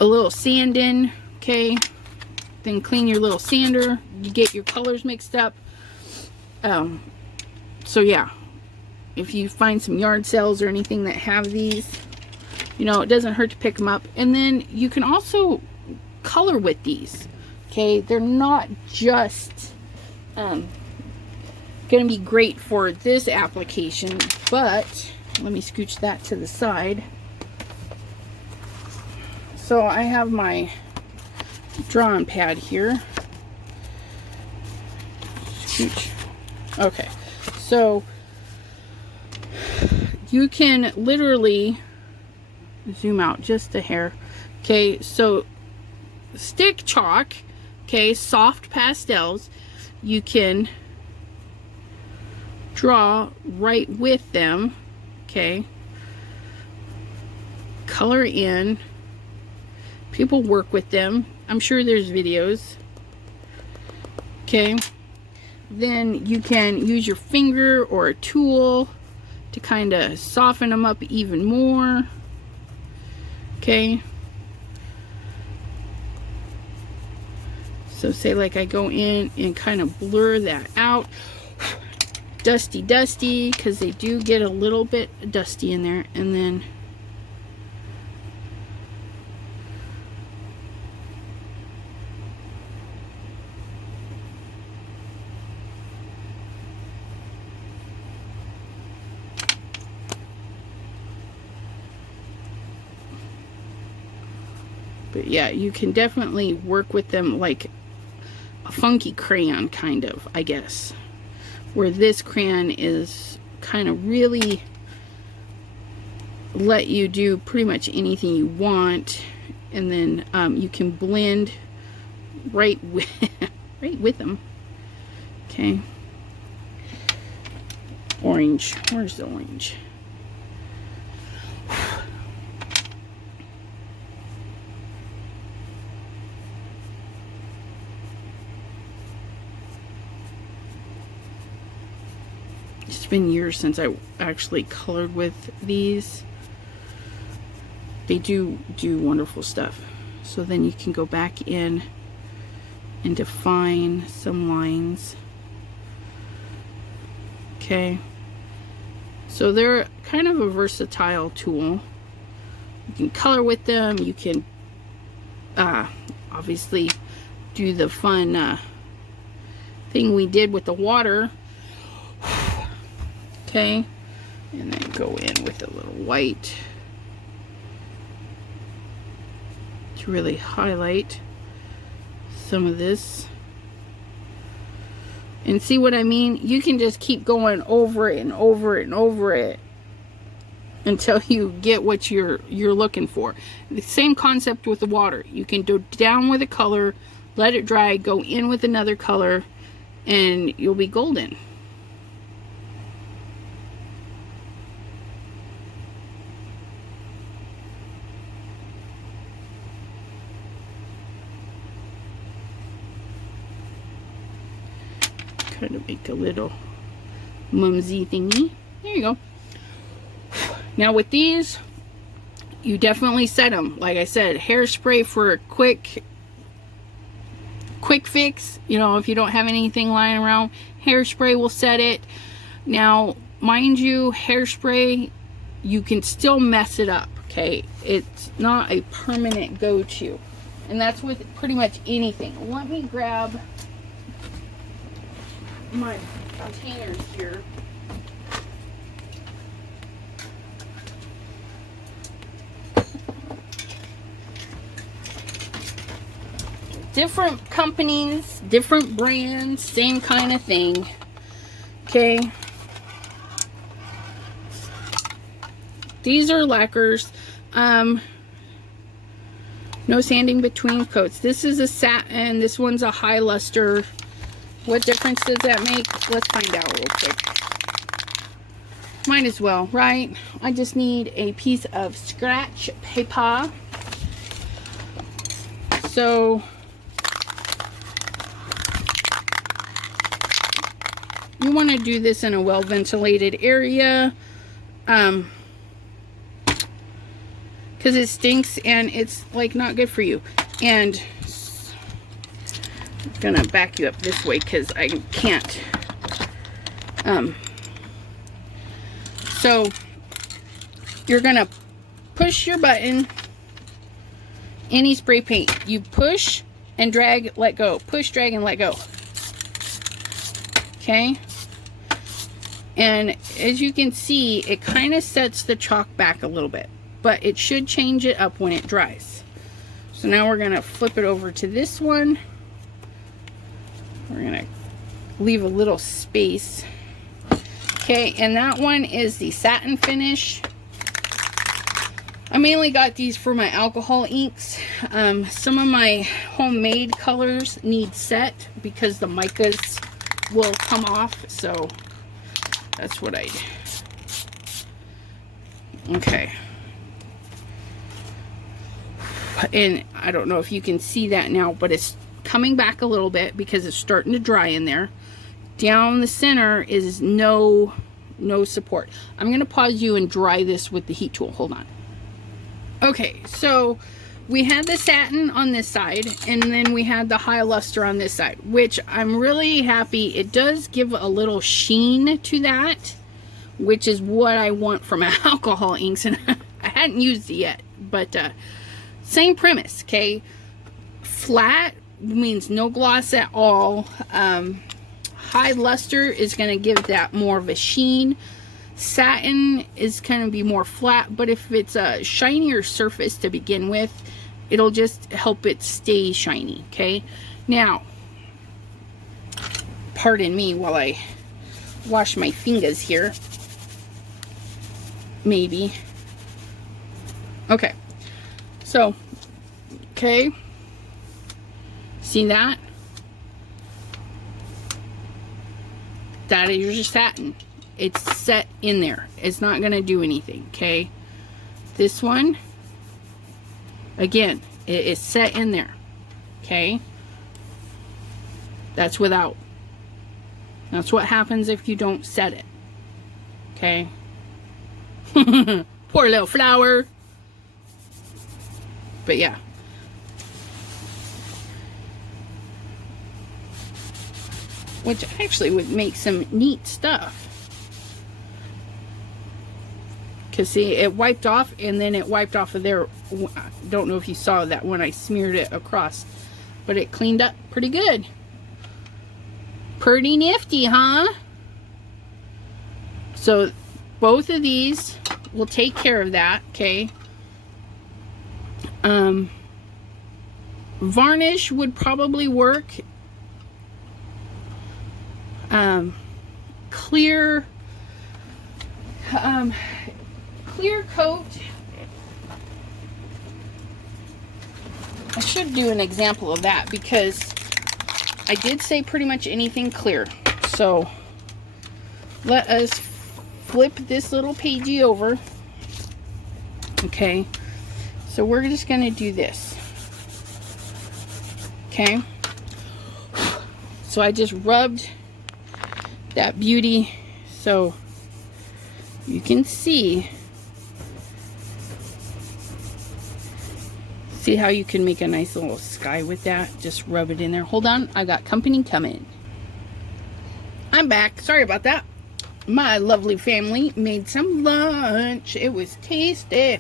A little sanding, okay? Then clean your little sander. You get your colors mixed up. So yeah, if you find some yard sales or anything that have these, you know, it doesn't hurt to pick them up. And then you can also color with these. Okay, they're not just going to be great for this application, but let me scooch that to the side. So I have my drawing pad here. Scooch. Okay, so you can literally zoom out just a hair. Okay, so stick chalk, okay, soft pastels, you can draw right with them, okay, color in. People work with them. I'm sure there's videos. Okay, then you can use your finger or a tool to kind of soften them up even more. Okay. So say like I go in and kind of blur that out. Dusty, because they do get a little bit dusty in there. And then but yeah, you can definitely work with them like a funky crayon, kind of, I guess. Where this crayon is kind of really let you do pretty much anything you want, and then you can blend right with right with them. Okay. Orange. Where's the orange? It's been years since I actually colored with these. They do wonderful stuff. So then you can go back in and define some lines. Okay. So they're kind of a versatile tool. You can color with them. You can obviously do the fun thing we did with the water. Okay, and then go in with a little white to really highlight some of this. And see what I mean? You can just keep going over it and over it and over it until you get what you're looking for. The same concept with the water. You can go down with a color, let it dry, go in with another color, and you'll be golden. Kind of make a little mumsy thingy. There you go. Now with these, you definitely set them. Like I said, hairspray for a quick fix. You know, if you don't have anything lying around, hairspray will set it. Now, mind you, hairspray, you can still mess it up. Okay, it's not a permanent go-to, and that's with pretty much anything. Let me grab my containers here. Different companies, different brands, same kind of thing. Okay. These are lacquers. No sanding between coats. This is a satin, this one's a high luster. What difference does that make? Let's find out real quick. Might as well, right? I just need a piece of scratch paper. So you want to do this in a well ventilated area, because it stinks and it's like not good for you. And I'm gonna back you up this way because I can't. So you're gonna push your button. Any spray paint, you push and drag, let go, push, drag, and let go. Okay. And as you can see, it kind of sets the chalk back a little bit, but it should change it up when it dries. So now we're gonna flip it over to this one. We're gonna leave a little space. Okay, and that one is the satin finish. I mainly got these for my alcohol inks. Some of my homemade colors need set because the micas will come off, so that's what I did. Okay. And I don't know if you can see that now, but it's coming back a little bit because it's starting to dry in there. down the center is no support. I'm going to pause you and dry this with the heat tool. Hold on. Okay, so we had the satin on this side, and then we had the high luster on this side, which I'm really happy. It does give a little sheen to that, which is what I want from alcohol inks, and I hadn't used it yet, but same premise, okay? Flat means no gloss at all. High luster is going to give that more of a sheen. Satin is going to be more flat, but if it's a shinier surface to begin with, it'll just help it stay shiny, okay? Now, pardon me while I wash my fingers here. Maybe. Okay. So, okay. See that? That is your satin. It's set in there. It's not going to do anything, okay? This one, again, it is set in there, okay? That's without. That's what happens if you don't set it, okay? Poor little flower. But yeah. Which actually would make some neat stuff. Because see, it wiped off, and then it wiped off of there. I don't know if you saw that when I smeared it across. But it cleaned up pretty good. Pretty nifty, huh? So, both of these will take care of that, okay? Varnish would probably work. Clear coat. I should do an example of that because I did say pretty much anything clear. So let us flip this little pagey over. Okay, so we're just going to do this. Okay, so I just rubbed that beauty so you can see how you can make a nice little sky with that. Just rub it in there. Hold on, I got company coming. I'm back. Sorry about that. My lovely family made some lunch. It was tasty.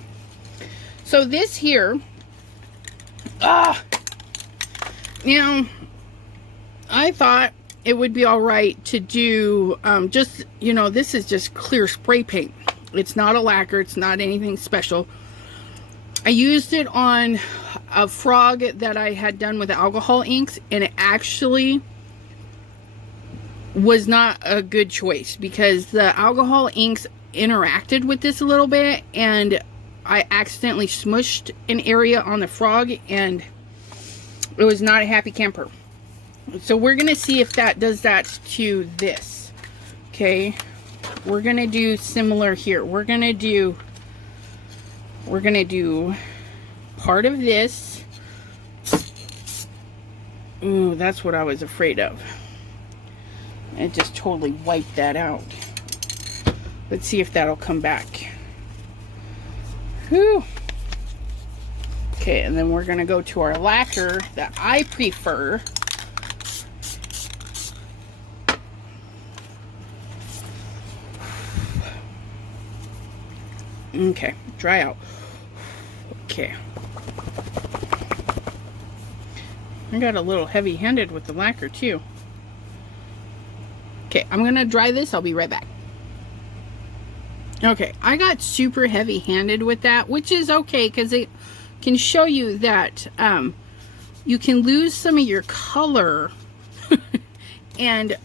So this here, now I thought it would be all right to do just, you know, this is just clear spray paint. It's not a lacquer. It's not anything special. I used it on a frog that I had done with alcohol inks, and it actually was not a good choice because the alcohol inks interacted with this a little bit, and I accidentally smushed an area on the frog, and it was not a happy camper. So we're going to see if that does that to this. Okay. We're going to do similar here. We're going to do part of this. Ooh, that's what I was afraid of. It just totally wiped that out. Let's see if that'll come back. Whew. Okay, and then we're going to go to our lacquer that I prefer. Okay, dry out. Okay. I got a little heavy-handed with the lacquer too. Okay, I'm gonna dry this. I'll be right back. Okay, I got super heavy-handed with that, which is okay because it can show you that you can lose some of your color. And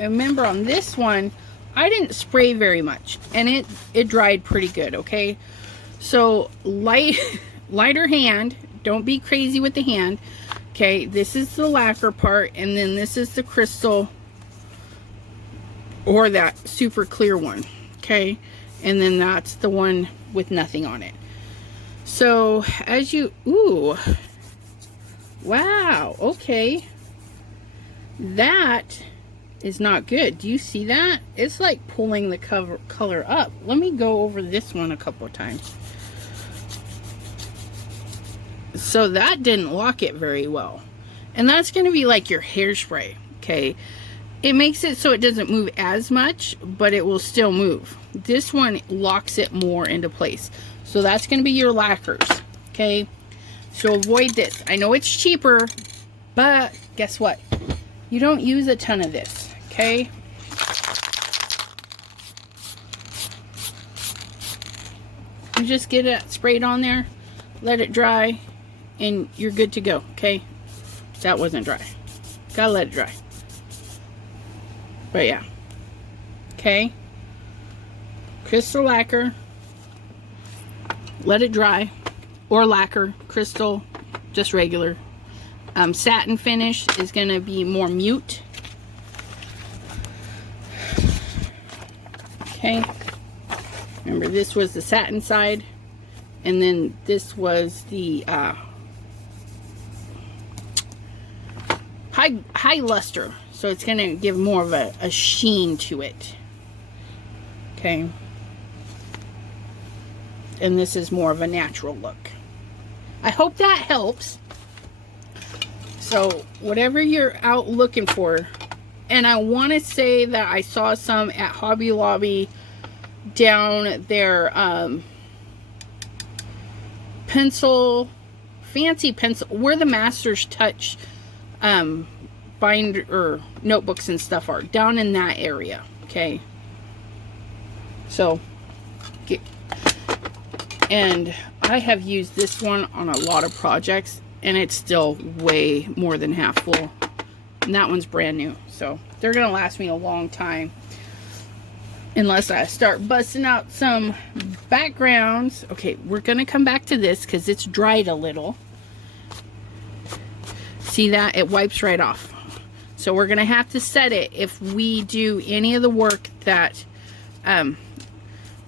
remember on this one, I didn't spray very much, and it dried pretty good, okay? So lighter hand, don't be crazy with the hand. Okay, this is the lacquer part, and then this is the crystal or that super clear one, okay? And then that's the one with nothing on it. So as you, ooh, wow, okay. That is not good. Do you see that? It's like pulling the color up. Let me go over this one a couple of times. So that didn't lock it very well. And that's going to be like your hairspray, okay? It makes it so it doesn't move as much, but it will still move. This one locks it more into place. So that's going to be your lacquers, okay? So avoid this. I know it's cheaper, but guess what? You don't use a ton of this, okay? You just get it sprayed on there, let it dry, and you're good to go, okay? That wasn't dry. Gotta let it dry. But yeah. Okay. Crystal lacquer. Let it dry. Or lacquer. Crystal. Just regular. Satin finish is going to be more mute. Okay. Remember, this was the satin side. And then this was the high luster. So it's going to give more of a sheen to it. Okay. And this is more of a natural look. I hope that helps. So whatever you're out looking for, and I want to say that I saw some at Hobby Lobby down there, fancy pencil, where the Master's Touch binder or notebooks and stuff are, down in that area. Okay, so and I have used this one on a lot of projects, and it's still way more than half full, and that one's brand new, so they're gonna last me a long time unless I start busting out some backgrounds. Okay, we're gonna come back to this because it's dried a little. See that? It wipes right off. So we're gonna have to set it if we do any of the work that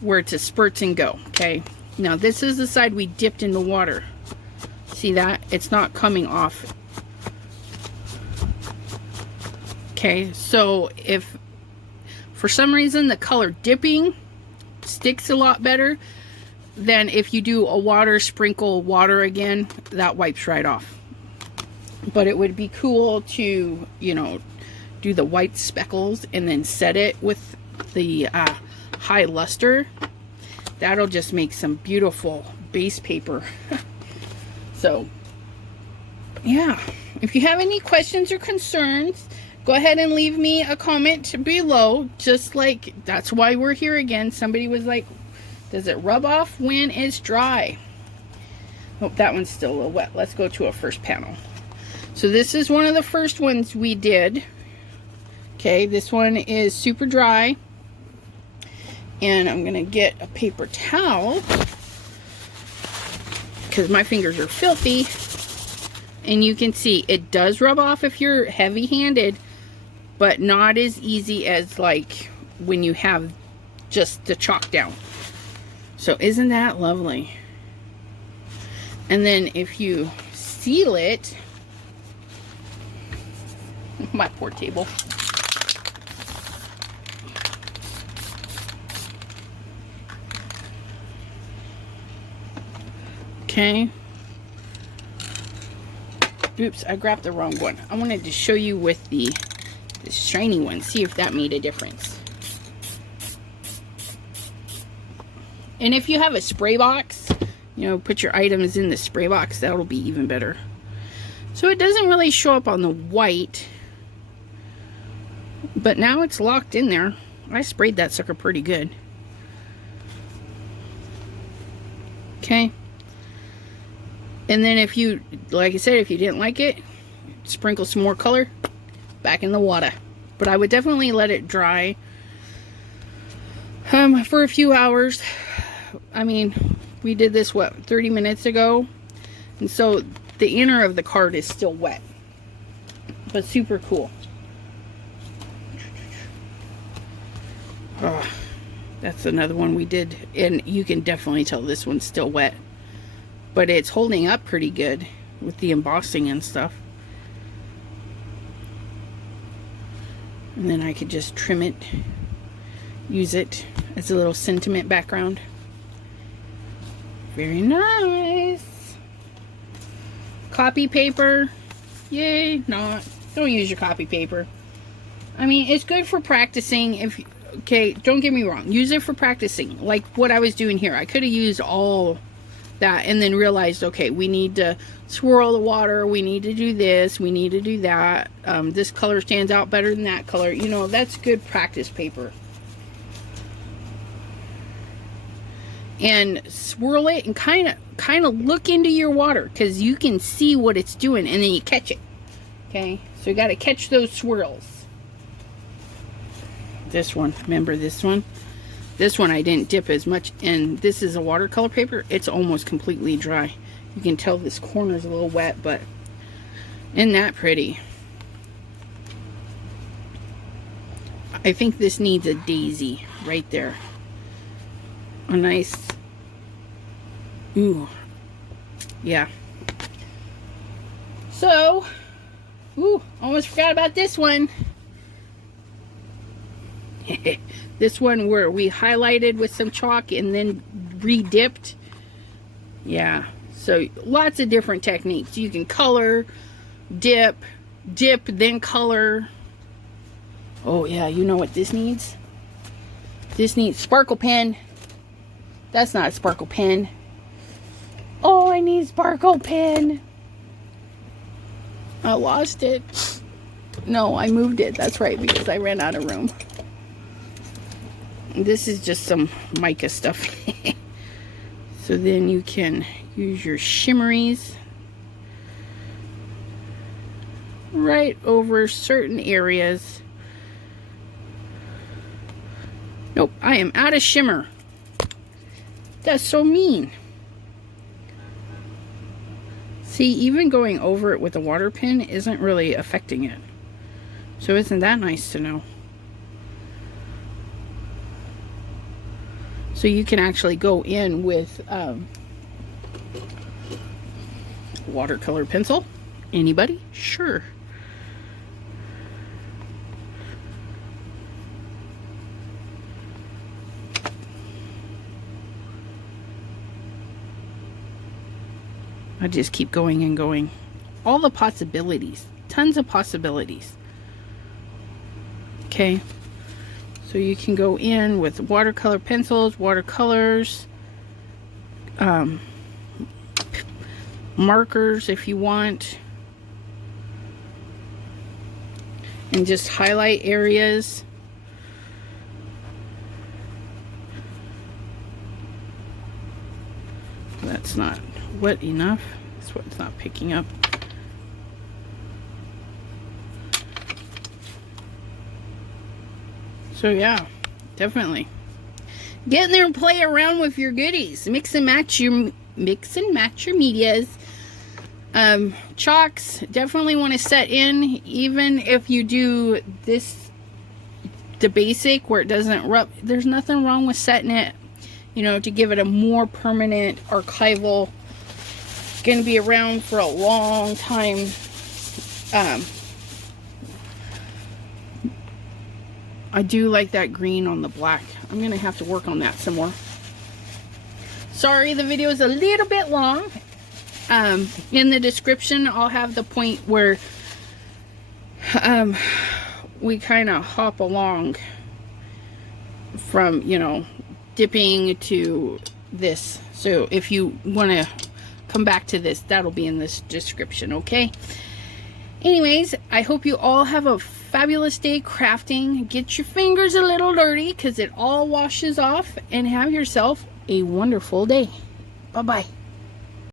where it's a spurts and go. Okay, now this is the side we dipped in the water. See that? It's not coming off. Okay, so if for some reason the color dipping sticks a lot better than if you do a water sprinkle water again, that wipes right off. But it would be cool to, you know, do the white speckles and then set it with the high luster. That'll just make some beautiful base paper. So, yeah. If you have any questions or concerns, go ahead and leave me a comment below. Just like, that's why we're here again. Somebody was like, does it rub off when it's dry? Oh, that one's still a little wet. Let's go to a first panel. So this is one of the first ones we did. Okay, this one is super dry. And I'm going to get a paper towel because my fingers are filthy. And you can see it does rub off if you're heavy-handed, but not as easy as like when you have just the chalk down. So isn't that lovely? And then if you seal it, my poor table. Okay. Oops, I grabbed the wrong one. I wanted to show you with the shiny one. See if that made a difference. And if you have a spray box, you know, put your items in the spray box. That'll be even better. So it doesn't really show up on the white. But now it's locked in there. I sprayed that sucker pretty good. Okay. And then if you, like I said, if you didn't like it, sprinkle some more color back in the water. But I would definitely let it dry for a few hours. I mean, we did this, what, 30 minutes ago? And so the inner of the card is still wet. But super cool. Oh, that's another one we did. And you can definitely tell this one's still wet. But it's holding up pretty good with the embossing and stuff. And then I could just trim it, use it as a little sentiment background. Very nice. Copy paper. Yay, not. Don't use your copy paper. I mean, it's good for practicing. If okay, don't get me wrong. Use it for practicing. Like what I was doing here. I could have used all that and then realized, okay, we need to swirl the water. We need to do this. We need to do that. This color stands out better than that color. You know, that's good practice paper. And swirl it and kind of look into your water, because you can see what it's doing and then you catch it. Okay, so you got to catch those swirls. This one, remember this one? This one I didn't dip as much, and this is a watercolor paper. It's almost completely dry. You can tell this corner is a little wet, but isn't that pretty? I think this needs a daisy right there. A nice, ooh, yeah. So, ooh, almost forgot about this one. This one where we highlighted with some chalk and then re-dipped. Yeah, so lots of different techniques. You can color, dip, then color. Oh yeah, you know what this needs? This needs sparkle pen. That's not a sparkle pen. Oh, I need sparkle pen. I lost it. No, I moved it. That's right, because I ran out of room. This is just some mica stuff. So then you can use your shimmeries right over certain areas. Nope, I am out of shimmer. That's so mean. See, even going over it with a water pen isn't really affecting it. So isn't that nice to know? So you can actually go in with watercolor pencil. Anybody? Sure. I just keep going and going. All the possibilities. Tons of possibilities. Okay. So you can go in with watercolor pencils, watercolors, markers if you want. And just highlight areas. That's not wet enough. That's what it's not picking up. So yeah, definitely get in there and play around with your goodies. Mix and match your medias. Chalks definitely want to set in, even if you do this, the basic where it doesn't rub. There's nothing wrong with setting it, you know, to give it a more permanent archival. Going to be around for a long time. I do like that green on the black. I'm going to have to work on that some more. Sorry, the video is a little bit long. In the description, I'll have the point where we kind of hop along from, you know, dipping to this. So if you want to come back to this, that'll be in this description, okay? Anyways, I hope you all have a fabulous day crafting. Get your fingers a little dirty because it all washes off, and have yourself a wonderful day. Bye-bye.